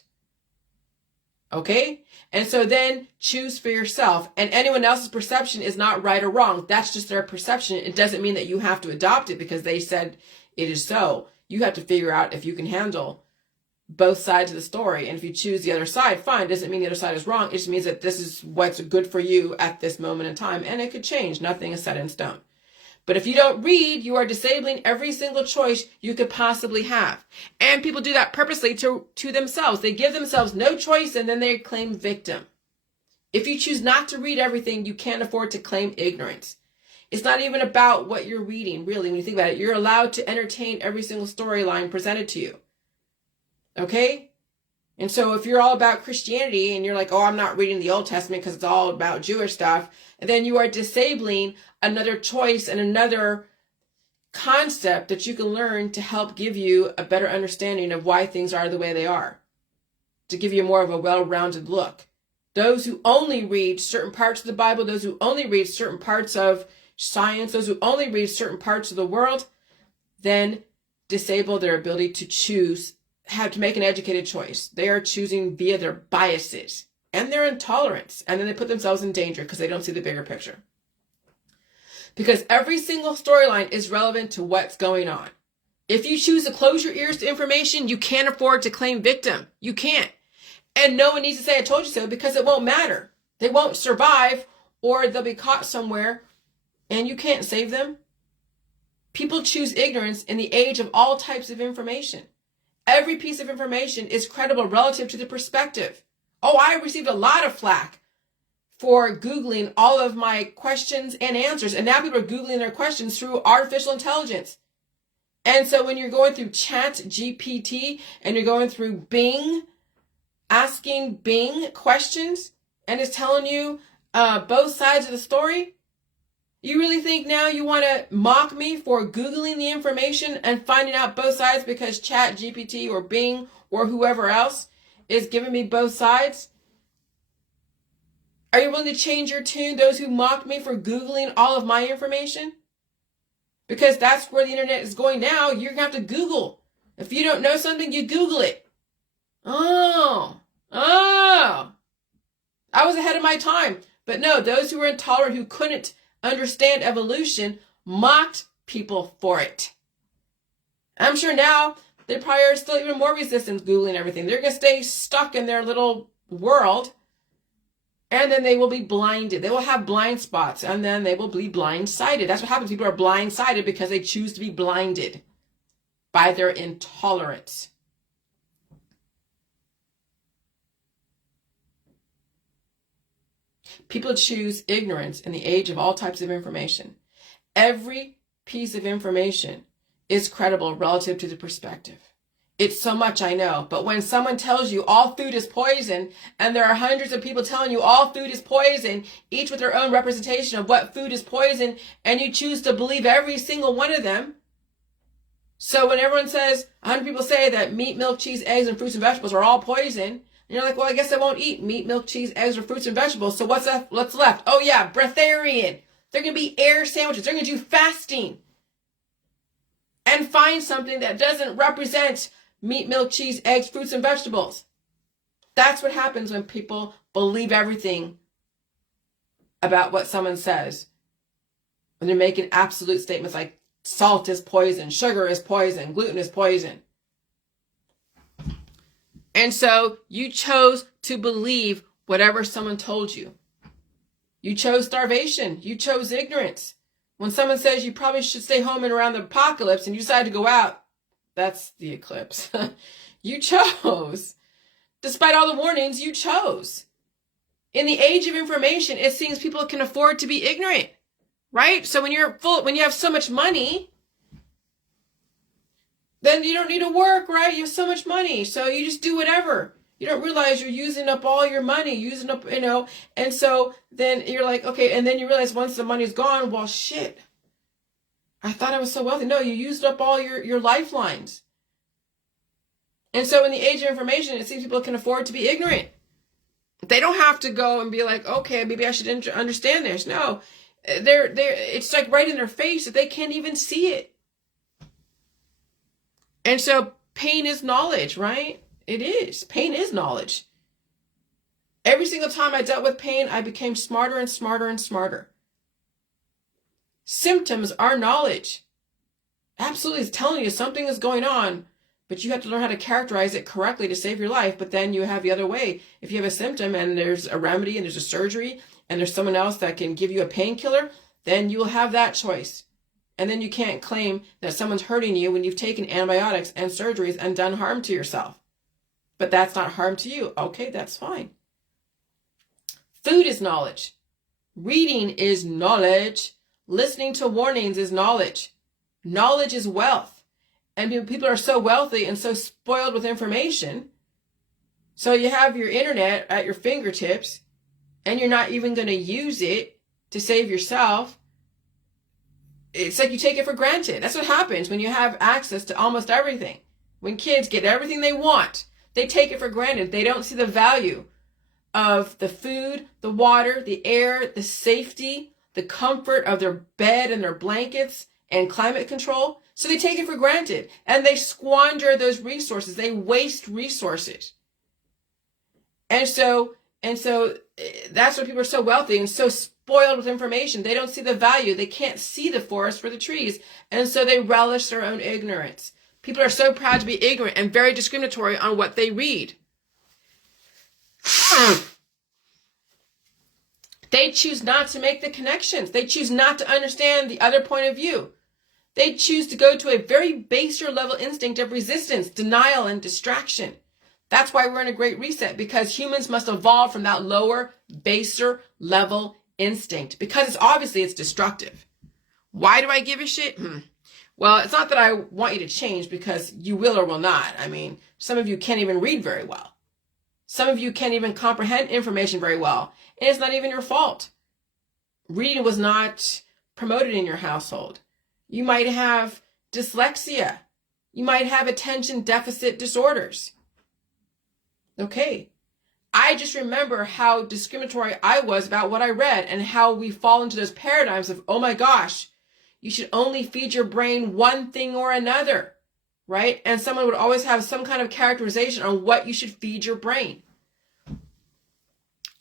Okay? And so then choose for yourself. And anyone else's perception is not right or wrong. That's just their perception. It doesn't mean that you have to adopt it because they said it is so. You have to figure out if you can handle both sides of the story. And if you choose the other side, fine. Doesn't mean the other side is wrong. It just means that this is what's good for you at this moment in time. And it could change. Nothing is set in stone. But if you don't read, you are disabling every single choice you could possibly have. And people do that purposely to themselves. They give themselves no choice and then they claim victim. If you choose not to read everything, you can't afford to claim ignorance. It's not even about what you're reading, really. When you think about it, you're allowed to entertain every single storyline presented to you. Okay? And so if you're all about Christianity and you're like, oh, I'm not reading the Old Testament because it's all about Jewish stuff, then you are disabling another choice and another concept that you can learn to help give you a better understanding of why things are the way they are, to give you more of a well-rounded look. Those who only read certain parts of the Bible, those who only read certain parts of science, those who only read certain parts of the world, then disable their ability to choose, have to make an educated choice. They are choosing via their biases and their intolerance, and then they put themselves in danger because they don't see the bigger picture. Because every single storyline is relevant to what's going on. If you choose to close your ears to information, you can't afford to claim victim. You can't. And no one needs to say, I told you so, because it won't matter. They won't survive, or they'll be caught somewhere, and you can't save them. People choose ignorance in the age of all types of information. Every piece of information is credible relative to the perspective. Oh, I received a lot of flack for Googling all of my questions and answers. And now people are Googling their questions through artificial intelligence. And so when you're going through Chat GPT and you're going through Bing, asking Bing questions and is telling you both sides of the story? You really think now you want to mock me for Googling the information and finding out both sides because Chat GPT or Bing or whoever else is giving me both sides? Are you willing to change your tune, those who mocked me for Googling all of my information? Because that's where the internet is going now. You're going to have to Google. If you don't know something, you Google it. Oh, I was ahead of my time. But no, those who were intolerant, who couldn't understand evolution, mocked people for it. I'm sure now they probably are still even more resistant to Googling everything. They're going to stay stuck in their little world, and then they will be blinded. They will have blind spots, and then they will be blindsided. That's what happens. People are blindsided because they choose to be blinded by their intolerance. People choose ignorance in the age of all types of information. Every piece of information is credible relative to the perspective. It's so much, I know. But when someone tells you all food is poison, and there are hundreds of people telling you all food is poison, each with their own representation of what food is poison, and you choose to believe every single one of them. So when everyone says, 100 people say that meat, milk, cheese, eggs, and fruits and vegetables are all poison, and you're like, well, I guess I won't eat meat, milk, cheese, eggs, or fruits and vegetables. So what's left? Oh yeah, breatharian. They're going to be air sandwiches. They're going to do fasting. And find something that doesn't represent meat, milk, cheese, eggs, fruits, and vegetables. That's what happens when people believe everything about what someone says. When they're making absolute statements like salt is poison, sugar is poison, gluten is poison. And so you chose to believe whatever someone told you. You chose starvation. You chose ignorance. When someone says you probably should stay home and around the apocalypse and you decide to go out, that's the eclipse. You chose. Despite all the warnings, you chose. In the age of information, it seems people can afford to be ignorant, right? So when you have so much money, then you don't need to work, right? You have so much money, so you just do whatever. You don't realize you're using up all your money, and so then you're like, okay, and then you realize once the money's gone, well, shit, I thought I was so wealthy. No, you used up all your lifelines. And so in the age of information, it seems people can afford to be ignorant. They don't have to go and be like, okay, maybe I should understand this. No, it's like right in their face that they can't even see it. And so pain is knowledge, right? It is. Pain is knowledge. Every single time I dealt with pain, I became smarter and smarter and smarter. Symptoms are knowledge. Absolutely, it's telling you something is going on, but you have to learn how to characterize it correctly to save your life. But then you have the other way. If you have a symptom and there's a remedy and there's a surgery and there's someone else that can give you a painkiller, then you will have that choice. And then you can't claim that someone's hurting you when you've taken antibiotics and surgeries and done harm to yourself. But that's not harm to you. Okay, that's fine. Food is knowledge. Reading is knowledge. Listening to warnings is knowledge. Knowledge is wealth. And people are so wealthy and so spoiled with information. So you have your internet at your fingertips and you're not even going to use it to save yourself. It's like you take it for granted. That's what happens when you have access to almost everything. When kids get everything they want, they take it for granted. They don't see the value of the food, the water, the air, the safety, the comfort of their bed and their blankets and climate control. So they take it for granted and they squander those resources. They waste resources. And so that's why people are so wealthy and so spoiled with information. They don't see the value. They can't see the forest for the trees. And so they relish their own ignorance. People are so proud to be ignorant and very discriminatory on what they read. They choose not to make the connections. They choose not to understand the other point of view. They choose to go to a very baser level instinct of resistance, denial, and distraction. That's why we're in a great reset, because humans must evolve from that lower, baser level instinct, because it's destructive. Why do I give a shit? Well, it's not that I want you to change, because you will or will not. I mean, some of you can't even read very well. Some of you can't even comprehend information very well, and it's not even your fault. Reading was not promoted in your household. You might have dyslexia. You might have attention deficit disorders. Okay. I just remember how discriminatory I was about what I read and how we fall into those paradigms of, oh my gosh, you should only feed your brain one thing or another, right? And someone would always have some kind of characterization on what you should feed your brain.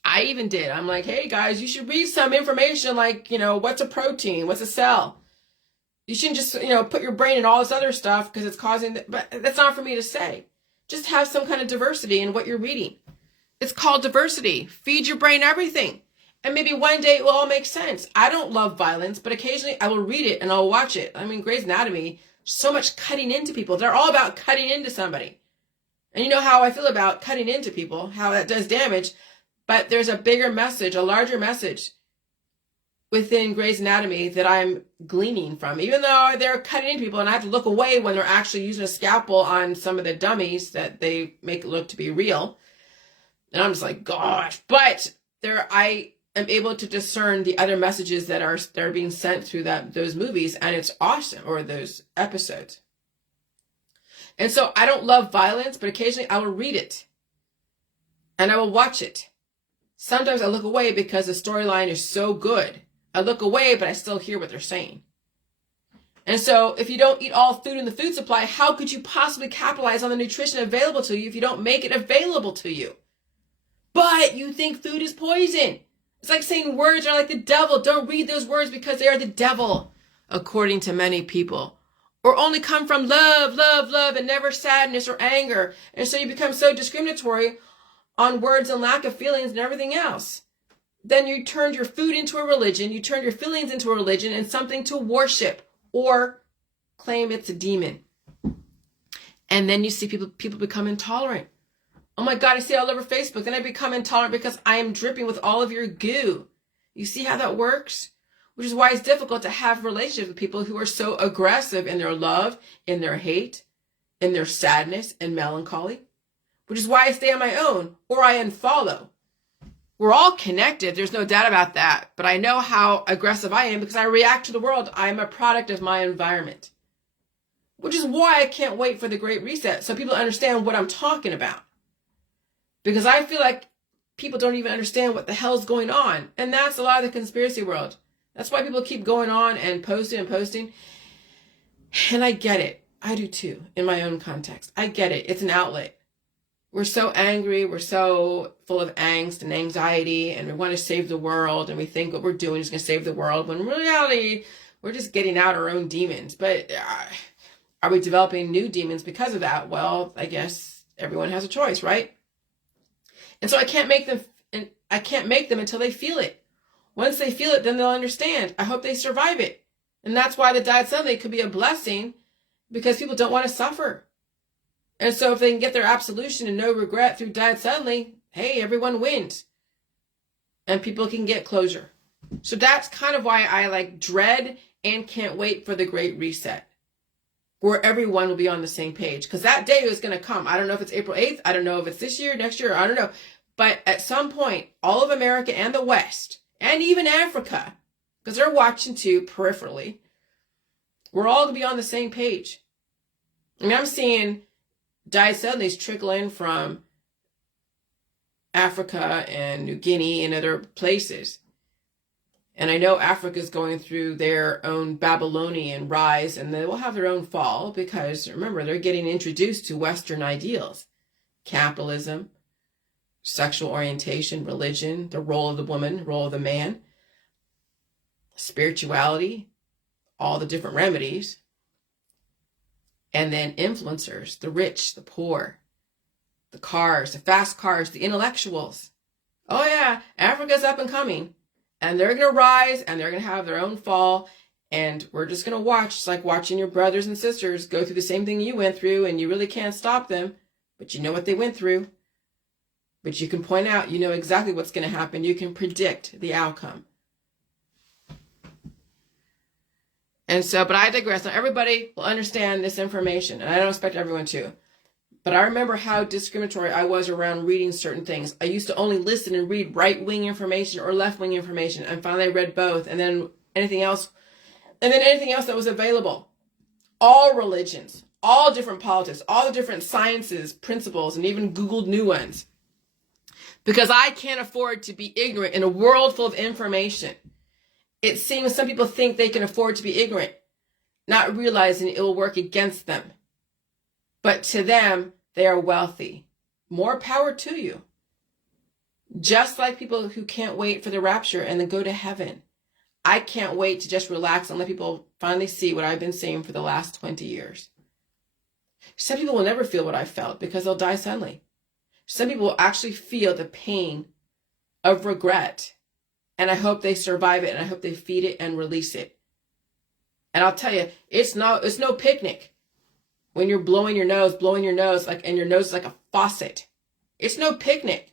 I even did. I'm like, hey guys, you should read some information like, what's a protein? What's a cell? You shouldn't just, put your brain in all this other stuff because it's causing, but that's not for me to say. Just have some kind of diversity in what you're reading. It's called diversity. Feed your brain everything. And maybe one day it will all make sense. I don't love violence, but occasionally I will read it and I'll watch it. I mean, Grey's Anatomy, so much cutting into people. They're all about cutting into somebody. And you know how I feel about cutting into people, how that does damage. But there's a bigger message, a larger message within Grey's Anatomy that I'm gleaning from. Even though they're cutting into people and I have to look away when they're actually using a scalpel on some of the dummies that they make look to be real. And I'm just like, gosh. But I am able to discern the other messages that are being sent through those movies, and it's awesome, or those episodes. And so I don't love violence, but occasionally I will read it. And I will watch it. Sometimes I look away because the storyline is so good. I look away, but I still hear what they're saying. And so if you don't eat all food in the food supply, how could you possibly capitalize on the nutrition available to you if you don't make it available to you? But you think food is poison. It's like saying words are like the devil. Don't read those words because they are the devil, according to many people. Or only come from love, love, love, and never sadness or anger. And so you become so discriminatory on words and lack of feelings and everything else. Then you turned your food into a religion. You turned your feelings into a religion and something to worship or claim it's a demon. And then you see people become intolerant. Oh my God, I see it all over Facebook. Then I become intolerant because I am dripping with all of your goo. You see how that works? Which is why it's difficult to have relationships with people who are so aggressive in their love, in their hate, in their sadness and melancholy. Which is why I stay on my own or I unfollow. We're all connected. There's no doubt about that. But I know how aggressive I am because I react to the world. I'm a product of my environment. Which is why I can't wait for the Great Reset so people understand what I'm talking about. Because I feel like people don't even understand what the hell's going on. And that's a lot of the conspiracy world. That's why people keep going on and posting and posting. And I get it. I do too, in my own context. I get it. It's an outlet. We're so angry. We're so full of angst and anxiety. And we want to save the world. And we think what we're doing is going to save the world. When in reality, we're just getting out our own demons. But are we developing new demons because of that? Well, I guess everyone has a choice, right? And so I can't make them until they feel it. Once they feel it, then they'll understand. I hope they survive it. And that's why the diet suddenly could be a blessing, because people don't want to suffer. And so if they can get their absolution and no regret through diet suddenly, hey, everyone wins. And people can get closure. So that's kind of why I dread and can't wait for the Great Reset, where everyone will be on the same page. Because that day is going to come. I don't know if it's April 8th. I don't know if it's this year, next year. I don't know. But at some point, all of America and the West, and even Africa, because they're watching too peripherally, we're all going to be on the same page. I mean, I'm seeing diet suddenlies trickle in from Africa and New Guinea and other places. And I know Africa's going through their own Babylonian rise, and they will have their own fall because, remember, they're getting introduced to Western ideals. Capitalism, sexual orientation, religion, the role of the woman, role of the man, spirituality, all the different remedies, and then influencers, the rich, the poor, the cars, the fast cars, the intellectuals. Oh yeah, Africa's up and coming. And they're going to rise, and they're going to have their own fall, and we're just going to watch. It's like watching your brothers and sisters go through the same thing you went through, and you really can't stop them, but you know what they went through. But you can point out, you know exactly what's going to happen. You can predict the outcome. And so, but I digress. Now, everybody will understand this information, and I don't expect everyone to. But I remember how discriminatory I was around reading certain things. I used to only listen and read right-wing information or left-wing information. And finally I read both, and then anything else that was available. All religions, all different politics, all the different sciences, principles, and even Googled new ones. Because I can't afford to be ignorant in a world full of information. It seems some people think they can afford to be ignorant, not realizing it will work against them. But to them, they are wealthy. More power to you. Just like people who can't wait for the rapture and then go to heaven. I can't wait to just relax and let people finally see what I've been saying for the last 20 years. Some people will never feel what I felt because they'll die suddenly. Some people will actually feel the pain of regret. And I hope they survive it, and I hope they feed it and release it. And I'll tell you, it's no picnic. When you're blowing your nose, and your nose is like a faucet. It's no picnic.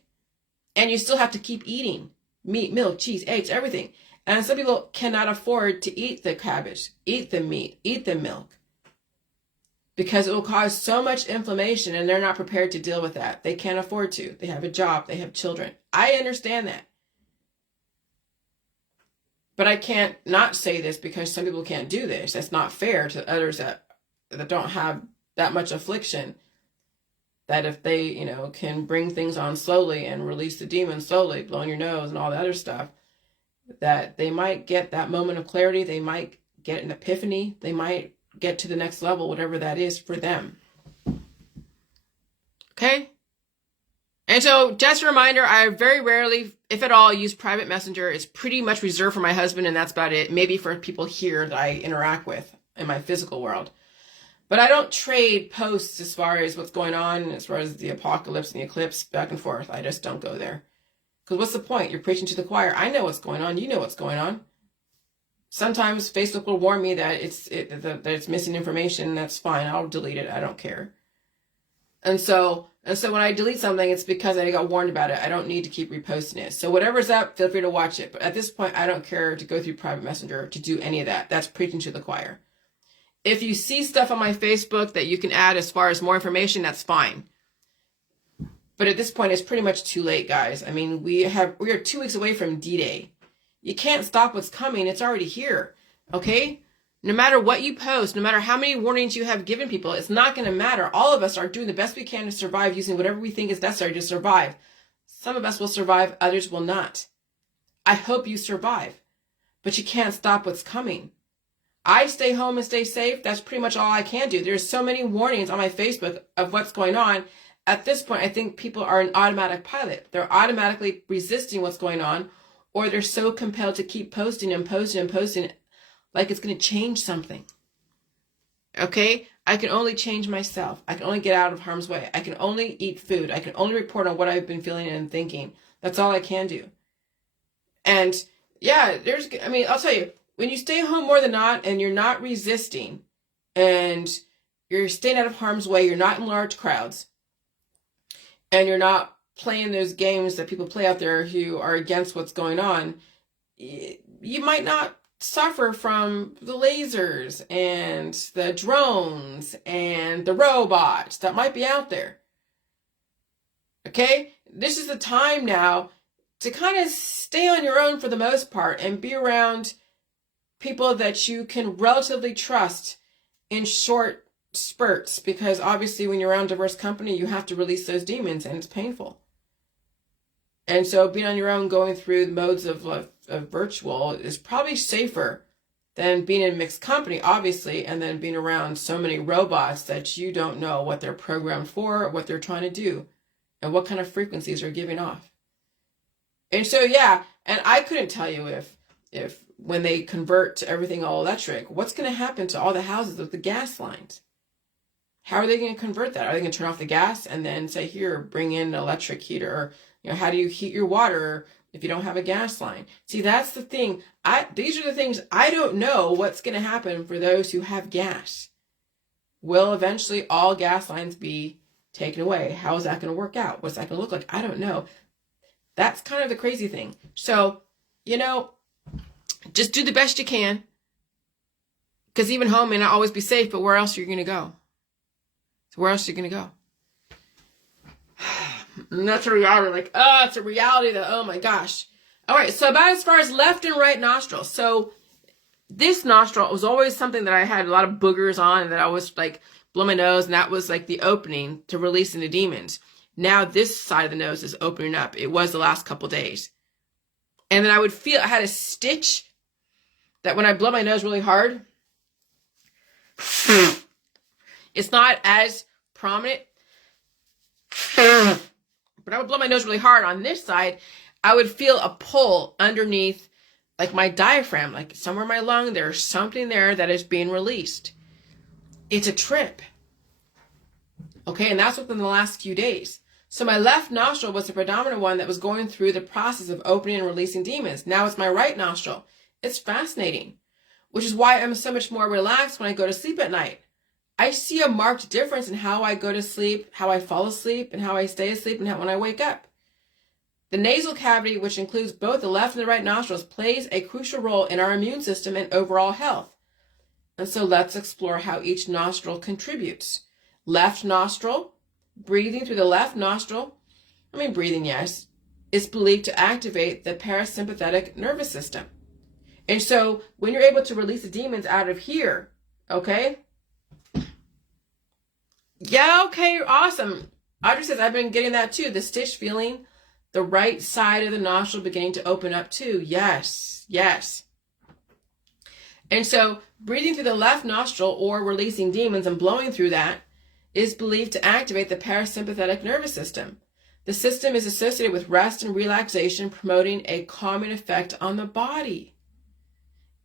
And you still have to keep eating meat, milk, cheese, eggs, everything. And some people cannot afford to eat the cabbage, eat the meat, eat the milk. Because it will cause so much inflammation, and they're not prepared to deal with that. They can't afford to. They have a job. They have children. I understand that. But I can't not say this because some people can't do this. That's not fair to others that don't have that much affliction, that if they, can bring things on slowly and release the demon slowly, blowing your nose and all the other stuff, that they might get that moment of clarity. They might get an epiphany. They might get to the next level, whatever that is for them. Okay? And so just a reminder, I very rarely, if at all, use private messenger. It's pretty much reserved for my husband, and that's about it. Maybe for people here that I interact with in my physical world. But I don't trade posts as far as what's going on, as far as the apocalypse and the eclipse, back and forth. I just don't go there. Because what's the point? You're preaching to the choir. I know what's going on. You know what's going on. Sometimes Facebook will warn me that it's missing information. That's fine. I'll delete it. I don't care. And so when I delete something, it's because I got warned about it. I don't need to keep reposting it. So whatever's up, feel free to watch it. But at this point, I don't care to go through private messenger to do any of that. That's preaching to the choir. If you see stuff on my Facebook that you can add as far as more information, that's fine. But at this point, it's pretty much too late, guys. I mean, we are 2 weeks away from D-Day. You can't stop what's coming. It's already here. Okay? No matter what you post, no matter how many warnings you have given people, it's not going to matter. All of us are doing the best we can to survive using whatever we think is necessary to survive. Some of us will survive, others will not. I hope you survive. But you can't stop what's coming. I stay home and stay safe. That's pretty much all I can do. There's so many warnings on my Facebook of what's going on. At this point, I think people are an automatic pilot. They're automatically resisting what's going on, or they're so compelled to keep posting and posting and posting like it's going to change something. Okay? I can only change myself. I can only get out of harm's way. I can only eat food. I can only report on what I've been feeling and thinking. That's all I can do. And yeah, I'll tell you, when you stay home more than not and you're not resisting and you're staying out of harm's way, you're not in large crowds, and you're not playing those games that people play out there who are against what's going on, you might not suffer from the lasers and the drones and the robots that might be out there. Okay? This is the time now to kind of stay on your own for the most part and be around people that you can relatively trust in short spurts, because obviously when you're around diverse company, you have to release those demons and it's painful. And so being on your own, going through the modes of virtual is probably safer than being in mixed company, obviously, and then being around so many robots that you don't know what they're programmed for, what they're trying to do, and what kind of frequencies are giving off. And so, yeah, and I couldn't tell you if when they convert to everything all electric, what's going to happen to all the houses with the gas lines? How are they going to convert that? Are they going to turn off the gas and then say, here, bring in an electric heater? Or, how do you heat your water if you don't have a gas line? See, that's the thing. These are the things I don't know what's going to happen for those who have gas. Will eventually all gas lines be taken away? How is that going to work out? What's that going to look like? I don't know. That's kind of the crazy thing. So, just do the best you can. Because even home may not always be safe, but where else are you going to go? So where else are you going to go? And that's a reality. Like, oh, it's a reality that, oh my gosh. All right, so about as far as left and right nostrils. So this nostril was always something that I had a lot of boogers on, and that I was like blow my nose, and that was like the opening to releasing the demons. Now this side of the nose is opening up. It was the last couple days. And then I would feel, I had a stitch that when I blow my nose really hard, it's not as prominent, but I would blow my nose really hard on this side. I would feel a pull underneath like my diaphragm, like somewhere in my lung, there's something there that is being released. It's a trip. Okay, and that's within the last few days. So my left nostril was the predominant one that was going through the process of opening and releasing demons. Now it's my right nostril. It's fascinating, which is why I'm so much more relaxed when I go to sleep at night. I see a marked difference in how I go to sleep, how I fall asleep, and how I stay asleep, and when I wake up. The nasal cavity, which includes both the left and the right nostrils, plays a crucial role in our immune system and overall health. And so let's explore how each nostril contributes. Left nostril, breathing through the left nostril, yes, is believed to activate the parasympathetic nervous system. And so when you're able to release the demons out of here, okay? Yeah, okay, awesome. Audrey says, I've been getting that too, the stitch feeling, the right side of the nostril beginning to open up too. Yes, yes. And so breathing through the left nostril or releasing demons and blowing through that is believed to activate the parasympathetic nervous system. The system is associated with rest and relaxation, promoting a calming effect on the body.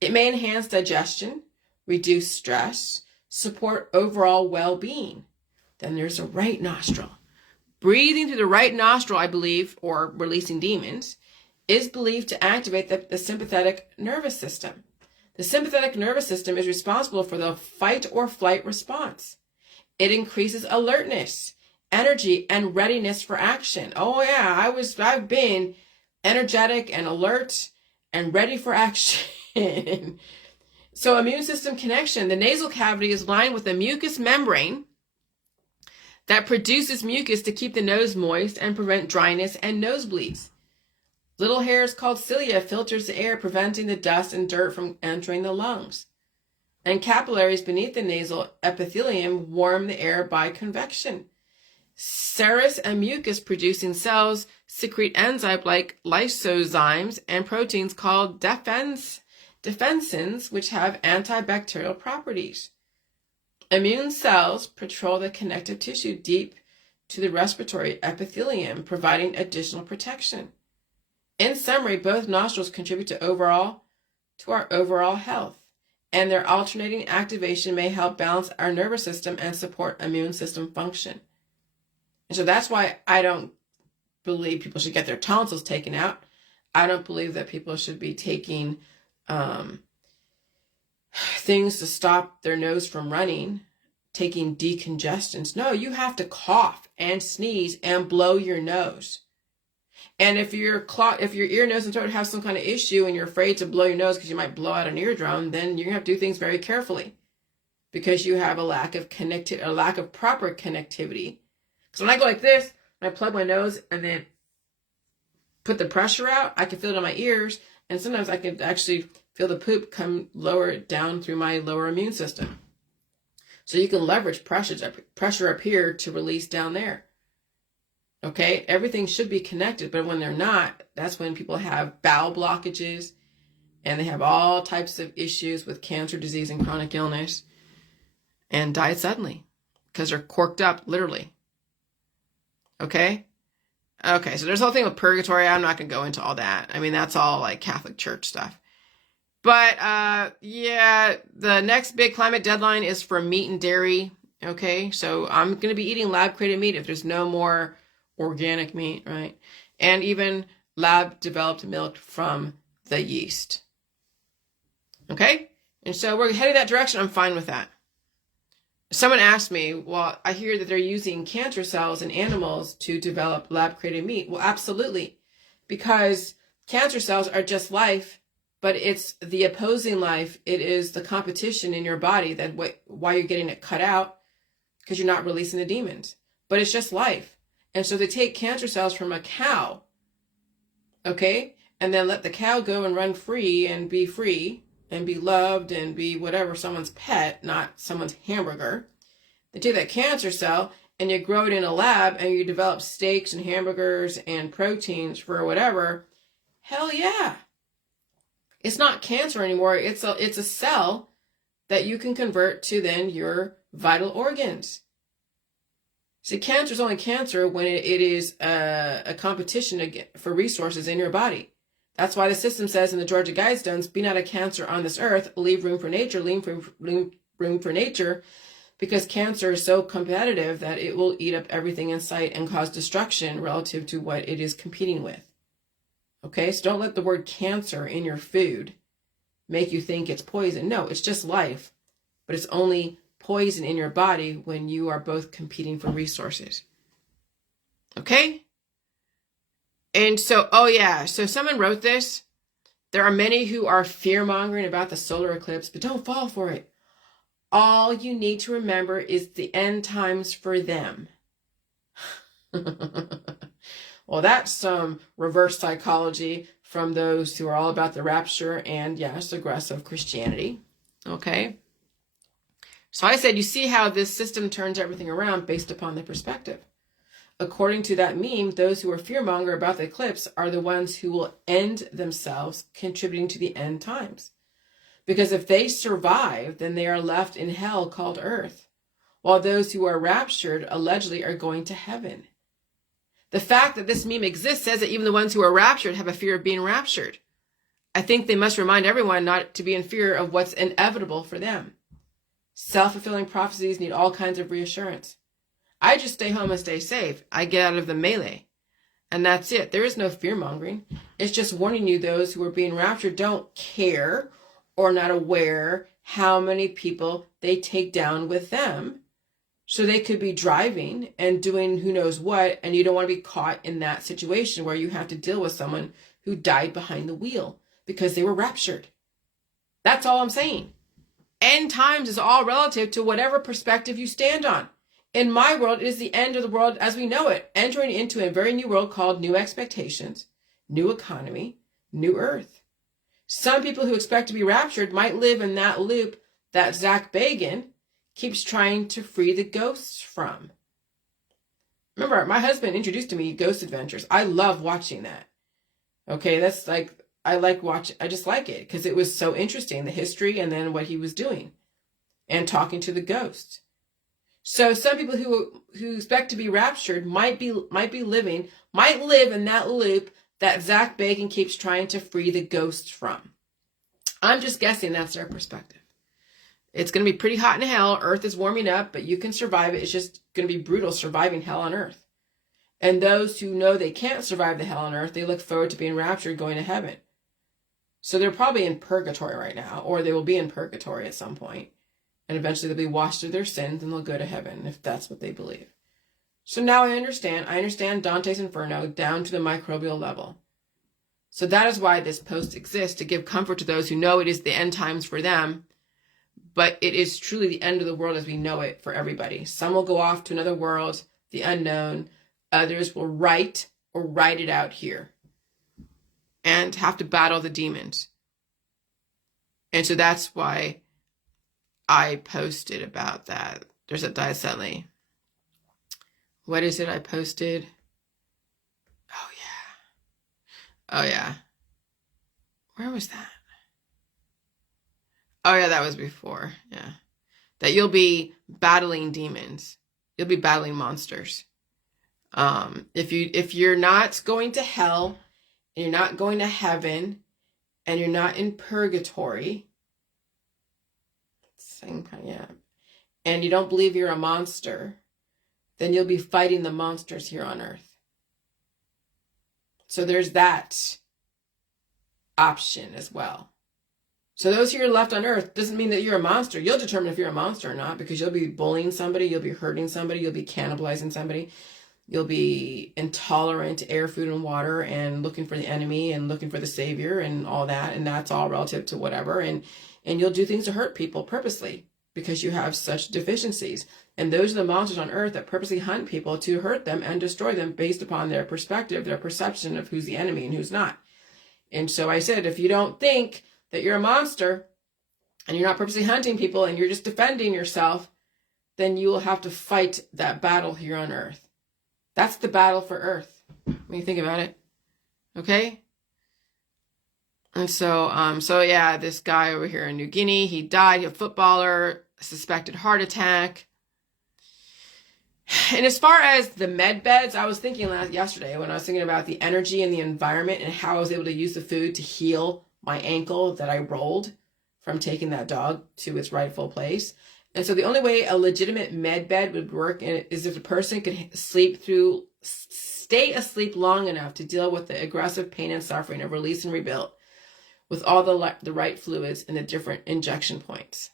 It may enhance digestion, reduce stress, support overall well-being. Then there's a right nostril. Breathing through the right nostril, I believe, or releasing demons, is believed to activate the sympathetic nervous system. The sympathetic nervous system is responsible for the fight or flight response. It increases alertness, energy, and readiness for action. Oh yeah, I've been energetic and alert and ready for action. So immune system connection. The nasal cavity is lined with a mucous membrane that produces mucus to keep the nose moist and prevent dryness and nosebleeds. Little hairs called cilia filters the air, preventing the dust and dirt from entering the lungs. And capillaries beneath the nasal epithelium warm the air by convection. Serous and mucus-producing cells secrete enzymes like lysozymes and proteins called defensins, which have antibacterial properties. Immune cells patrol the connective tissue deep to the respiratory epithelium, providing additional protection. In summary, both nostrils contribute to our overall health, and their alternating activation may help balance our nervous system and support immune system function. And so that's why I don't believe people should get their tonsils taken out. I don't believe that people should be taking things to stop their nose from running, taking decongestants. No, you have to cough and sneeze and blow your nose. And if your ear, nose, and throat have some kind of issue and you're afraid to blow your nose because you might blow out an eardrum, then you're going to have to do things very carefully because you have a lack of proper connectivity. Because when I go like this, when I plug my nose and then put the pressure out, I can feel it in my ears, and sometimes I can actually feel the poop come lower down through my lower immune system. So you can leverage pressure up here to release down there. Okay, everything should be connected, but when they're not, that's when people have bowel blockages and they have all types of issues with cancer, disease, and chronic illness and die suddenly because they're corked up, literally. Okay, so there's a whole thing with purgatory. I'm not going to go into all that. I mean, that's all like Catholic Church stuff. But yeah, the next big climate deadline is for meat and dairy. Okay, so I'm going to be eating lab-created meat if there's no more organic meat, right? And even lab-developed milk from the yeast. Okay? And so we're heading that direction. I'm fine with that. Someone asked me, well, I hear that they're using cancer cells in animals to develop lab-created meat. Well, absolutely. Because cancer cells are just life, but it's the opposing life. It is the competition in your body why you're getting it cut out, because you're not releasing the demons. But it's just life. And so they take cancer cells from a cow, okay, and then let the cow go and run free and be loved and be whatever, someone's pet, not someone's hamburger. They take that cancer cell and you grow it in a lab and you develop steaks and hamburgers and proteins for whatever. Hell yeah. It's not cancer anymore. It's a cell that you can convert to then your vital organs. See, cancer is only cancer when it is a competition for resources in your body. That's why the system says in the Georgia Guidestones, be not a cancer on this earth, leave room for nature, room for nature, because cancer is so competitive that it will eat up everything in sight and cause destruction relative to what it is competing with. Okay, so don't let the word cancer in your food make you think it's poison. No, it's just life, but it's only poison in your body when you are both competing for resources. Okay? And so, so someone wrote this. There are many who are fear-mongering about the solar eclipse, but don't fall for it. All you need to remember is the end times for them. Well, that's some reverse psychology from those who are all about the rapture and, yes, aggressive Christianity. Okay? So I said, you see how this system turns everything around based upon the perspective. According to that meme, those who are fearmonger about the eclipse are the ones who will end themselves contributing to the end times. Because if they survive, then they are left in hell called earth, while those who are raptured allegedly are going to heaven. The fact that this meme exists says that even the ones who are raptured have a fear of being raptured. I think they must remind everyone not to be in fear of what's inevitable for them. Self-fulfilling prophecies need all kinds of reassurance. I just stay home and stay safe. I get out of the melee. And that's it. There is no fear-mongering. It's just warning you those who are being raptured don't care or not aware how many people they take down with them. So they could be driving and doing who knows what, and you don't want to be caught in that situation where you have to deal with someone who died behind the wheel because they were raptured. That's all I'm saying. End times is all relative to whatever perspective you stand on. In my world, it is the end of the world as we know it, entering into a very new world called new expectations, new economy, new earth. Some people who expect to be raptured might live in that loop that Zach Bagans keeps trying to free the ghosts from. Remember, my husband introduced to me Ghost Adventures. I love watching that. Okay, that's like, I just like it because it was so interesting, the history and then what he was doing and talking to the ghosts. So some people who expect to be raptured might live in that loop that Zach Bagans keeps trying to free the ghosts from. I'm just guessing that's their perspective. It's going to be pretty hot in hell. Earth is warming up, but you can survive it. It's just going to be brutal surviving hell on earth. And those who know they can't survive the hell on earth, they look forward to being raptured, going to heaven. So they're probably in purgatory right now, or they will be in purgatory at some point. And eventually they'll be washed of their sins and they'll go to heaven if that's what they believe. So now I understand. I understand Dante's Inferno down to the microbial level. So that is why this post exists, to give comfort to those who know it is the end times for them. But it is truly the end of the world as we know it for everybody. Some will go off to another world, the unknown. Others will write it out here and have to battle the demons. And so that's why I posted about that. There's a diacetylene. What is it I posted? Oh yeah. Where was that? Oh yeah, that was before. Yeah. That you'll be battling demons. You'll be battling monsters. If you're not going to hell, and you're not going to heaven, and you're not in purgatory, same kind, yeah, and you don't believe you're a monster, then you'll be fighting the monsters here on earth. So there's that option as well. So those who are left on earth doesn't mean that you're a monster. You'll determine if you're a monster or not, because you'll be bullying somebody, you'll be hurting somebody, you'll be cannibalizing somebody, you'll be intolerant to air, food, and water, and looking for the enemy and looking for the savior and all that, and that's all relative to whatever. And you'll do things to hurt people purposely. because you have such deficiencies. And those are the monsters on earth that purposely hunt people to hurt them and destroy them based upon their perspective, their perception of who's the enemy and who's not. And so I said, if you don't think that you're a monster and you're not purposely hunting people and you're just defending yourself, then you will have to fight that battle here on earth. That's the battle for earth, when you think about it. Okay? And so, yeah, this guy over here in New Guinea, he died, a footballer, suspected heart attack. And as far as the med beds, I was thinking yesterday when I was thinking about the energy and the environment and how I was able to use the food to heal my ankle that I rolled from taking that dog to its rightful place. And so the only way a legitimate med bed would work is if the person could stay asleep long enough to deal with the aggressive pain and suffering of release and rebuild with all the right fluids and the different injection points.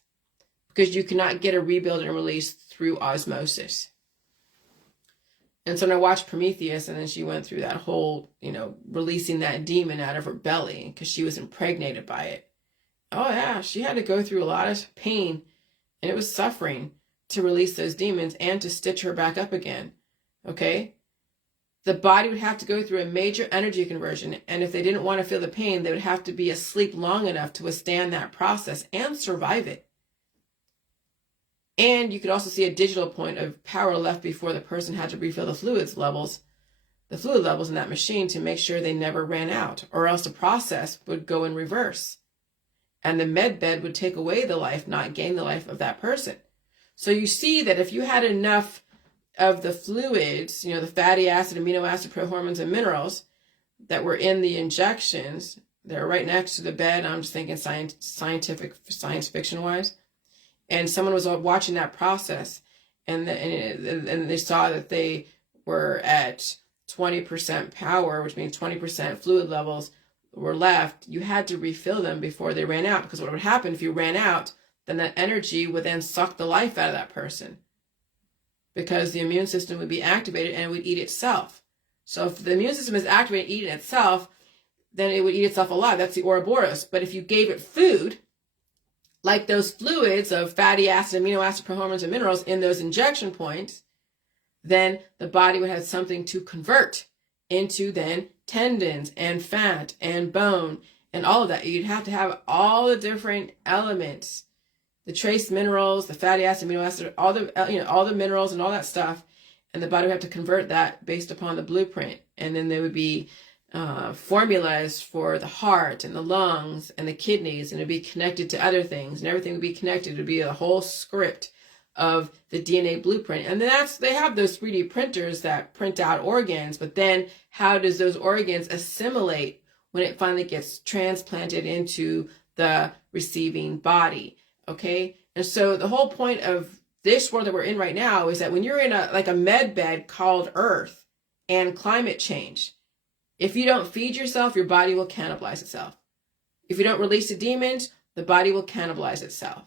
Because you cannot get a rebuild and release through osmosis. And so when I watched Prometheus, and then she went through that whole, releasing that demon out of her belly because she was impregnated by it. Oh yeah, she had to go through a lot of pain, and it was suffering to release those demons and to stitch her back up again. Okay? The body would have to go through a major energy conversion, and if they didn't want to feel the pain, they would have to be asleep long enough to withstand that process and survive it. And you could also see a digital point of power left before the person had to refill the fluid levels in that machine to make sure they never ran out, or else the process would go in reverse. And the med bed would take away the life, not gain the life of that person. So you see that if you had enough of the fluids, the fatty acid, amino acid, prohormones, and minerals that were in the injections, they're right next to the bed. I'm just thinking science fiction wise. And someone was watching that process, and they saw that they were at 20% power, which means 20% fluid levels were left. You had to refill them before they ran out, because what would happen if you ran out, then that energy would then suck the life out of that person, because the immune system would be activated and it would eat itself. So if the immune system is activated, eating itself, then it would eat itself alive. That's the Ouroboros. But if you gave it food, like those fluids of fatty acid, amino acid, prohormones, and minerals in those injection points, then the body would have something to convert into then tendons and fat and bone and all of that. You'd have to have all the different elements, the trace minerals, the fatty acid, amino acid, all the minerals and all that stuff, and the body would have to convert that based upon the blueprint. And then there would be formulas for the heart and the lungs and the kidneys, and it'd be connected to other things, and everything would be connected. It would be a whole script of the DNA blueprint. And then they have those 3D printers that print out organs, but then how does those organs assimilate when it finally gets transplanted into the receiving body? Okay. And so the whole point of this world that we're in right now is that when you're in a med bed called Earth and climate change, if you don't feed yourself, your body will cannibalize itself. If you don't release the demons, the body will cannibalize itself.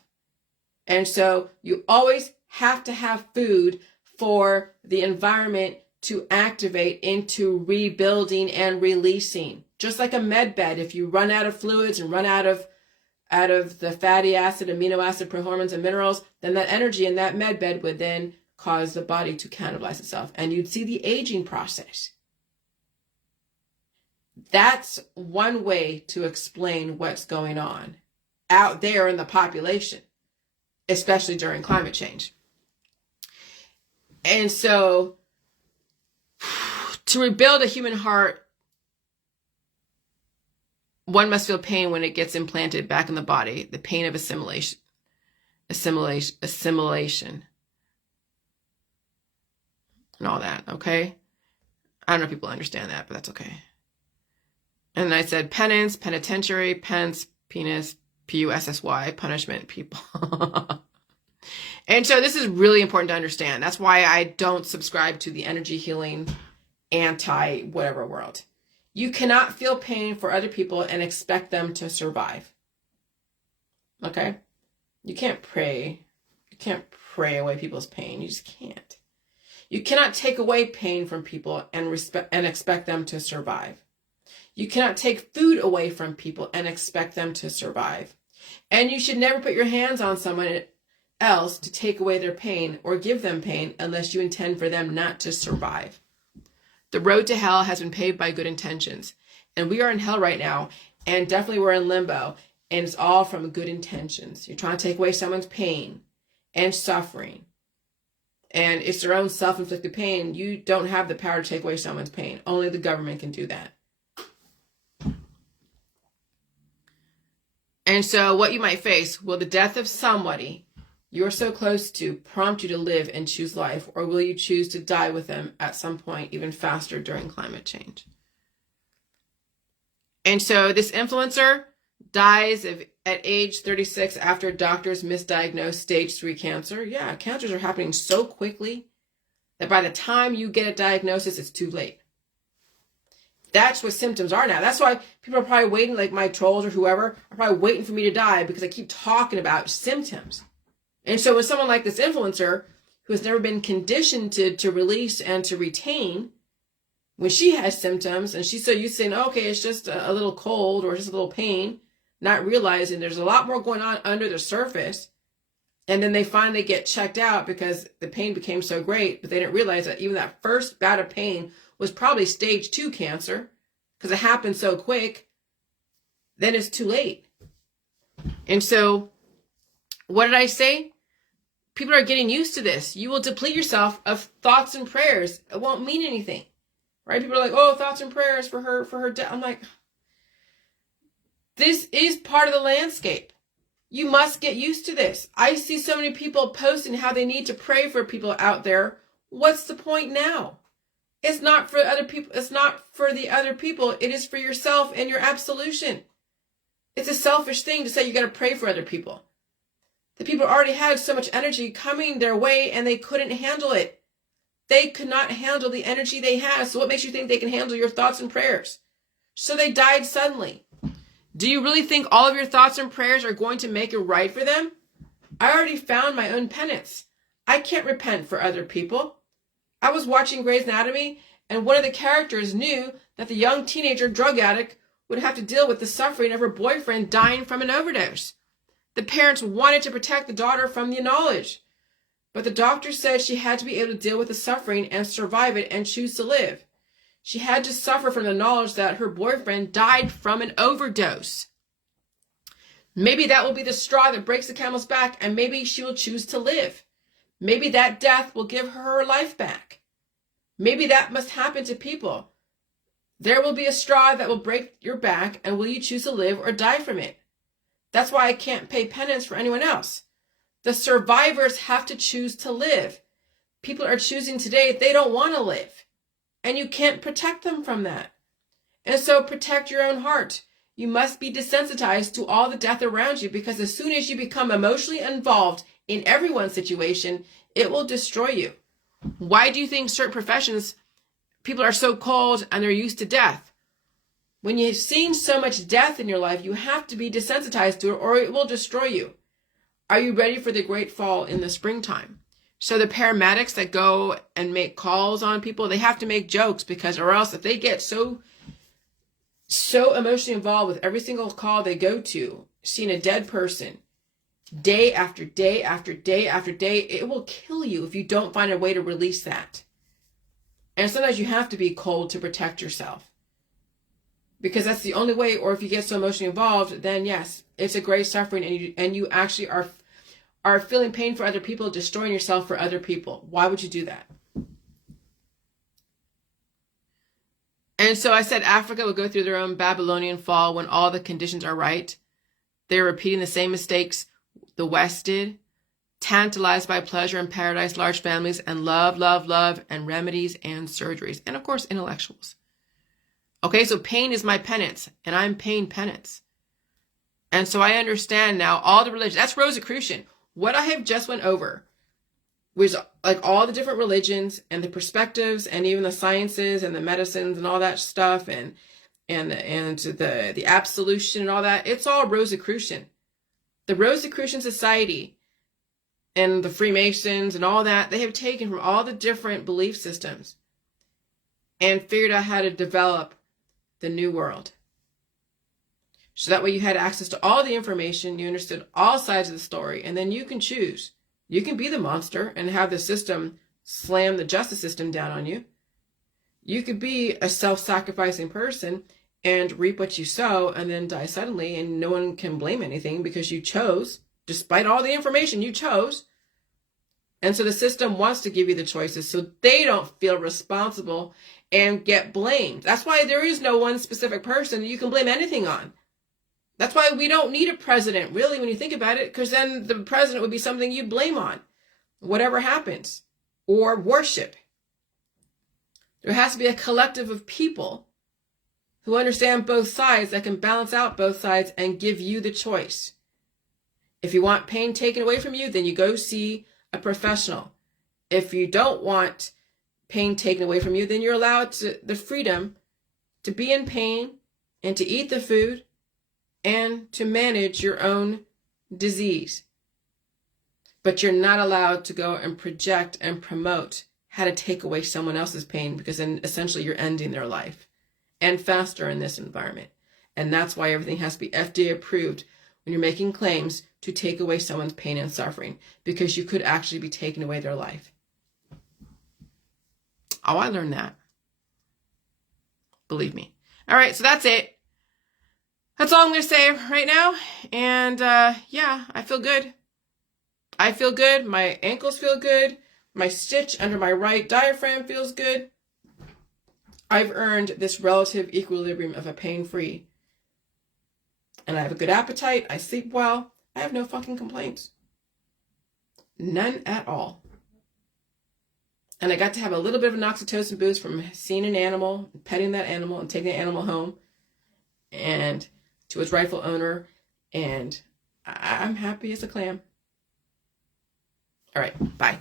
And so you always have to have food for the environment to activate into rebuilding and releasing. Just like a med bed, if you run out of fluids and run out of the fatty acid, amino acid, prohormones, and minerals, then that energy in that med bed would then cause the body to cannibalize itself. And you'd see the aging process. That's one way to explain what's going on out there in the population, especially during climate change. And so to rebuild a human heart, one must feel pain when it gets implanted back in the body, the pain of assimilation, and all that, okay? I don't know if people understand that, but that's okay. And I said penance, penitentiary, pence, penis, P-U-S-S-Y, punishment, people. And so this is really important to understand. That's why I don't subscribe to the energy healing, anti-whatever world. You cannot feel pain for other people and expect them to survive. Okay? You can't pray. You can't pray away people's pain. You just can't. You cannot take away pain from people and expect them to survive. You cannot take food away from people and expect them to survive. And you should never put your hands on someone else to take away their pain or give them pain unless you intend for them not to survive. The road to hell has been paved by good intentions. And we are in hell right now, and definitely we're in limbo, and it's all from good intentions. You're trying to take away someone's pain and suffering, and it's their own self-inflicted pain. You don't have the power to take away someone's pain. Only the government can do that. And so what you might face, will the death of somebody you're so close to prompt you to live and choose life, or will you choose to die with them at some point, even faster during climate change? And so this influencer dies at age 36 after doctors misdiagnosed stage 3 cancer. Yeah, cancers are happening so quickly that by the time you get a diagnosis, it's too late. That's what symptoms are now. That's why people are probably waiting, like my trolls or whoever, are probably waiting for me to die because I keep talking about symptoms. And so when someone like this influencer, who has never been conditioned to release and to retain, when she has symptoms and she's so used to saying, okay, it's just a little cold or just a little pain, not realizing there's a lot more going on under the surface. And then they finally get checked out because the pain became so great, but they didn't realize that even that first bout of pain was probably stage 2 cancer because it happened so quick. Then it's too late. And so what did I say? People are getting used to this. You will deplete yourself of thoughts and prayers. It won't mean anything, right? People are like, oh, thoughts and prayers for her death. I'm like, this is part of the landscape. You must get used to this. I see so many people posting how they need to pray for people out there. What's the point now? It's not for other people. It's not for the other people. It is for yourself and your absolution. It's a selfish thing to say you got to pray for other people. The people already had so much energy coming their way and they couldn't handle it. They could not handle the energy they had. So what makes you think they can handle your thoughts and prayers? So they died suddenly. Do you really think all of your thoughts and prayers are going to make it right for them? I already found my own penance. I can't repent for other people. I was watching Grey's Anatomy, and one of the characters knew that the young teenager drug addict would have to deal with the suffering of her boyfriend dying from an overdose. The parents wanted to protect the daughter from the knowledge, but the doctor said she had to be able to deal with the suffering and survive it and choose to live. She had to suffer from the knowledge that her boyfriend died from an overdose. Maybe that will be the straw that breaks the camel's back, and maybe she will choose to live. Maybe that death will give her life back. Maybe that must happen to people. There will be a straw that will break your back, and will you choose to live or die from it? That's why I can't pay penance for anyone else. The survivors have to choose to live. People are choosing today, they don't want to live. And you can't protect them from that. And so protect your own heart. You must be desensitized to all the death around you, because as soon as you become emotionally involved in everyone's situation, it will destroy you. Why do you think certain professions, people are so cold and they're used to death? When you've seen so much death in your life, you have to be desensitized to it or it will destroy you. Are you ready for the great fall in the springtime? So the paramedics that go and make calls on people, they have to make jokes because, or else if they get so emotionally involved with every single call they go to, seeing a dead person, day after day after day after day, it will kill you if you don't find a way to release that. And sometimes you have to be cold to protect yourself. Because that's the only way, or if you get so emotionally involved, then yes, it's a great suffering and you actually are feeling pain for other people, destroying yourself for other people. Why would you do that? And so I said Africa will go through their own Babylonian fall when all the conditions are right. They're repeating the same mistakes the West did. Tantalized by pleasure and paradise, large families, and love, love, love, and remedies and surgeries. And of course, intellectuals. Okay, so pain is my penance, and I'm paying penance. And so I understand now all the religions. That's Rosicrucian. What I have just went over was like all the different religions and the perspectives and even the sciences and the medicines and all that stuff and the absolution and all that. It's all Rosicrucian. The Rosicrucian Society and the Freemasons and all that, they have taken from all the different belief systems and figured out how to develop the new world. So that way you had access to all the information, you understood all sides of the story, and then you can choose You can be the monster and have the system slam the justice system down on you. You could be a self-sacrificing person and reap what you sow and then die suddenly, and no one can blame anything because you chose, despite all the information you chose. And so the system wants to give you the choices so they don't feel responsible and get blamed. That's why there is no one specific person you can blame anything on. That's why we don't need a president, really, when you think about it, because then the president would be something you'd blame on, whatever happens, or worship. There has to be a collective of people who understand both sides, that can balance out both sides and give you the choice. If you want pain taken away from you, then you go see a professional. If you don't want pain taken away from you, then you're allowed the freedom to be in pain and to eat the food and to manage your own disease. But you're not allowed to go and project and promote how to take away someone else's pain, because then essentially you're ending their life, and faster in this environment. And that's why everything has to be FDA approved when you're making claims to take away someone's pain and suffering, because you could actually be taking away their life. Oh, I learned that. Believe me. All right, so that's it. That's all I'm going to say right now. And yeah, I feel good. I feel good. My ankles feel good. My stitch under my right diaphragm feels good. I've earned this relative equilibrium of a pain-free. And I have a good appetite. I sleep well. I have no fucking complaints. None at all. And I got to have a little bit of an oxytocin boost from seeing an animal, petting that animal, and taking the animal home and to its rightful owner. And I'm happy as a clam. All right, bye.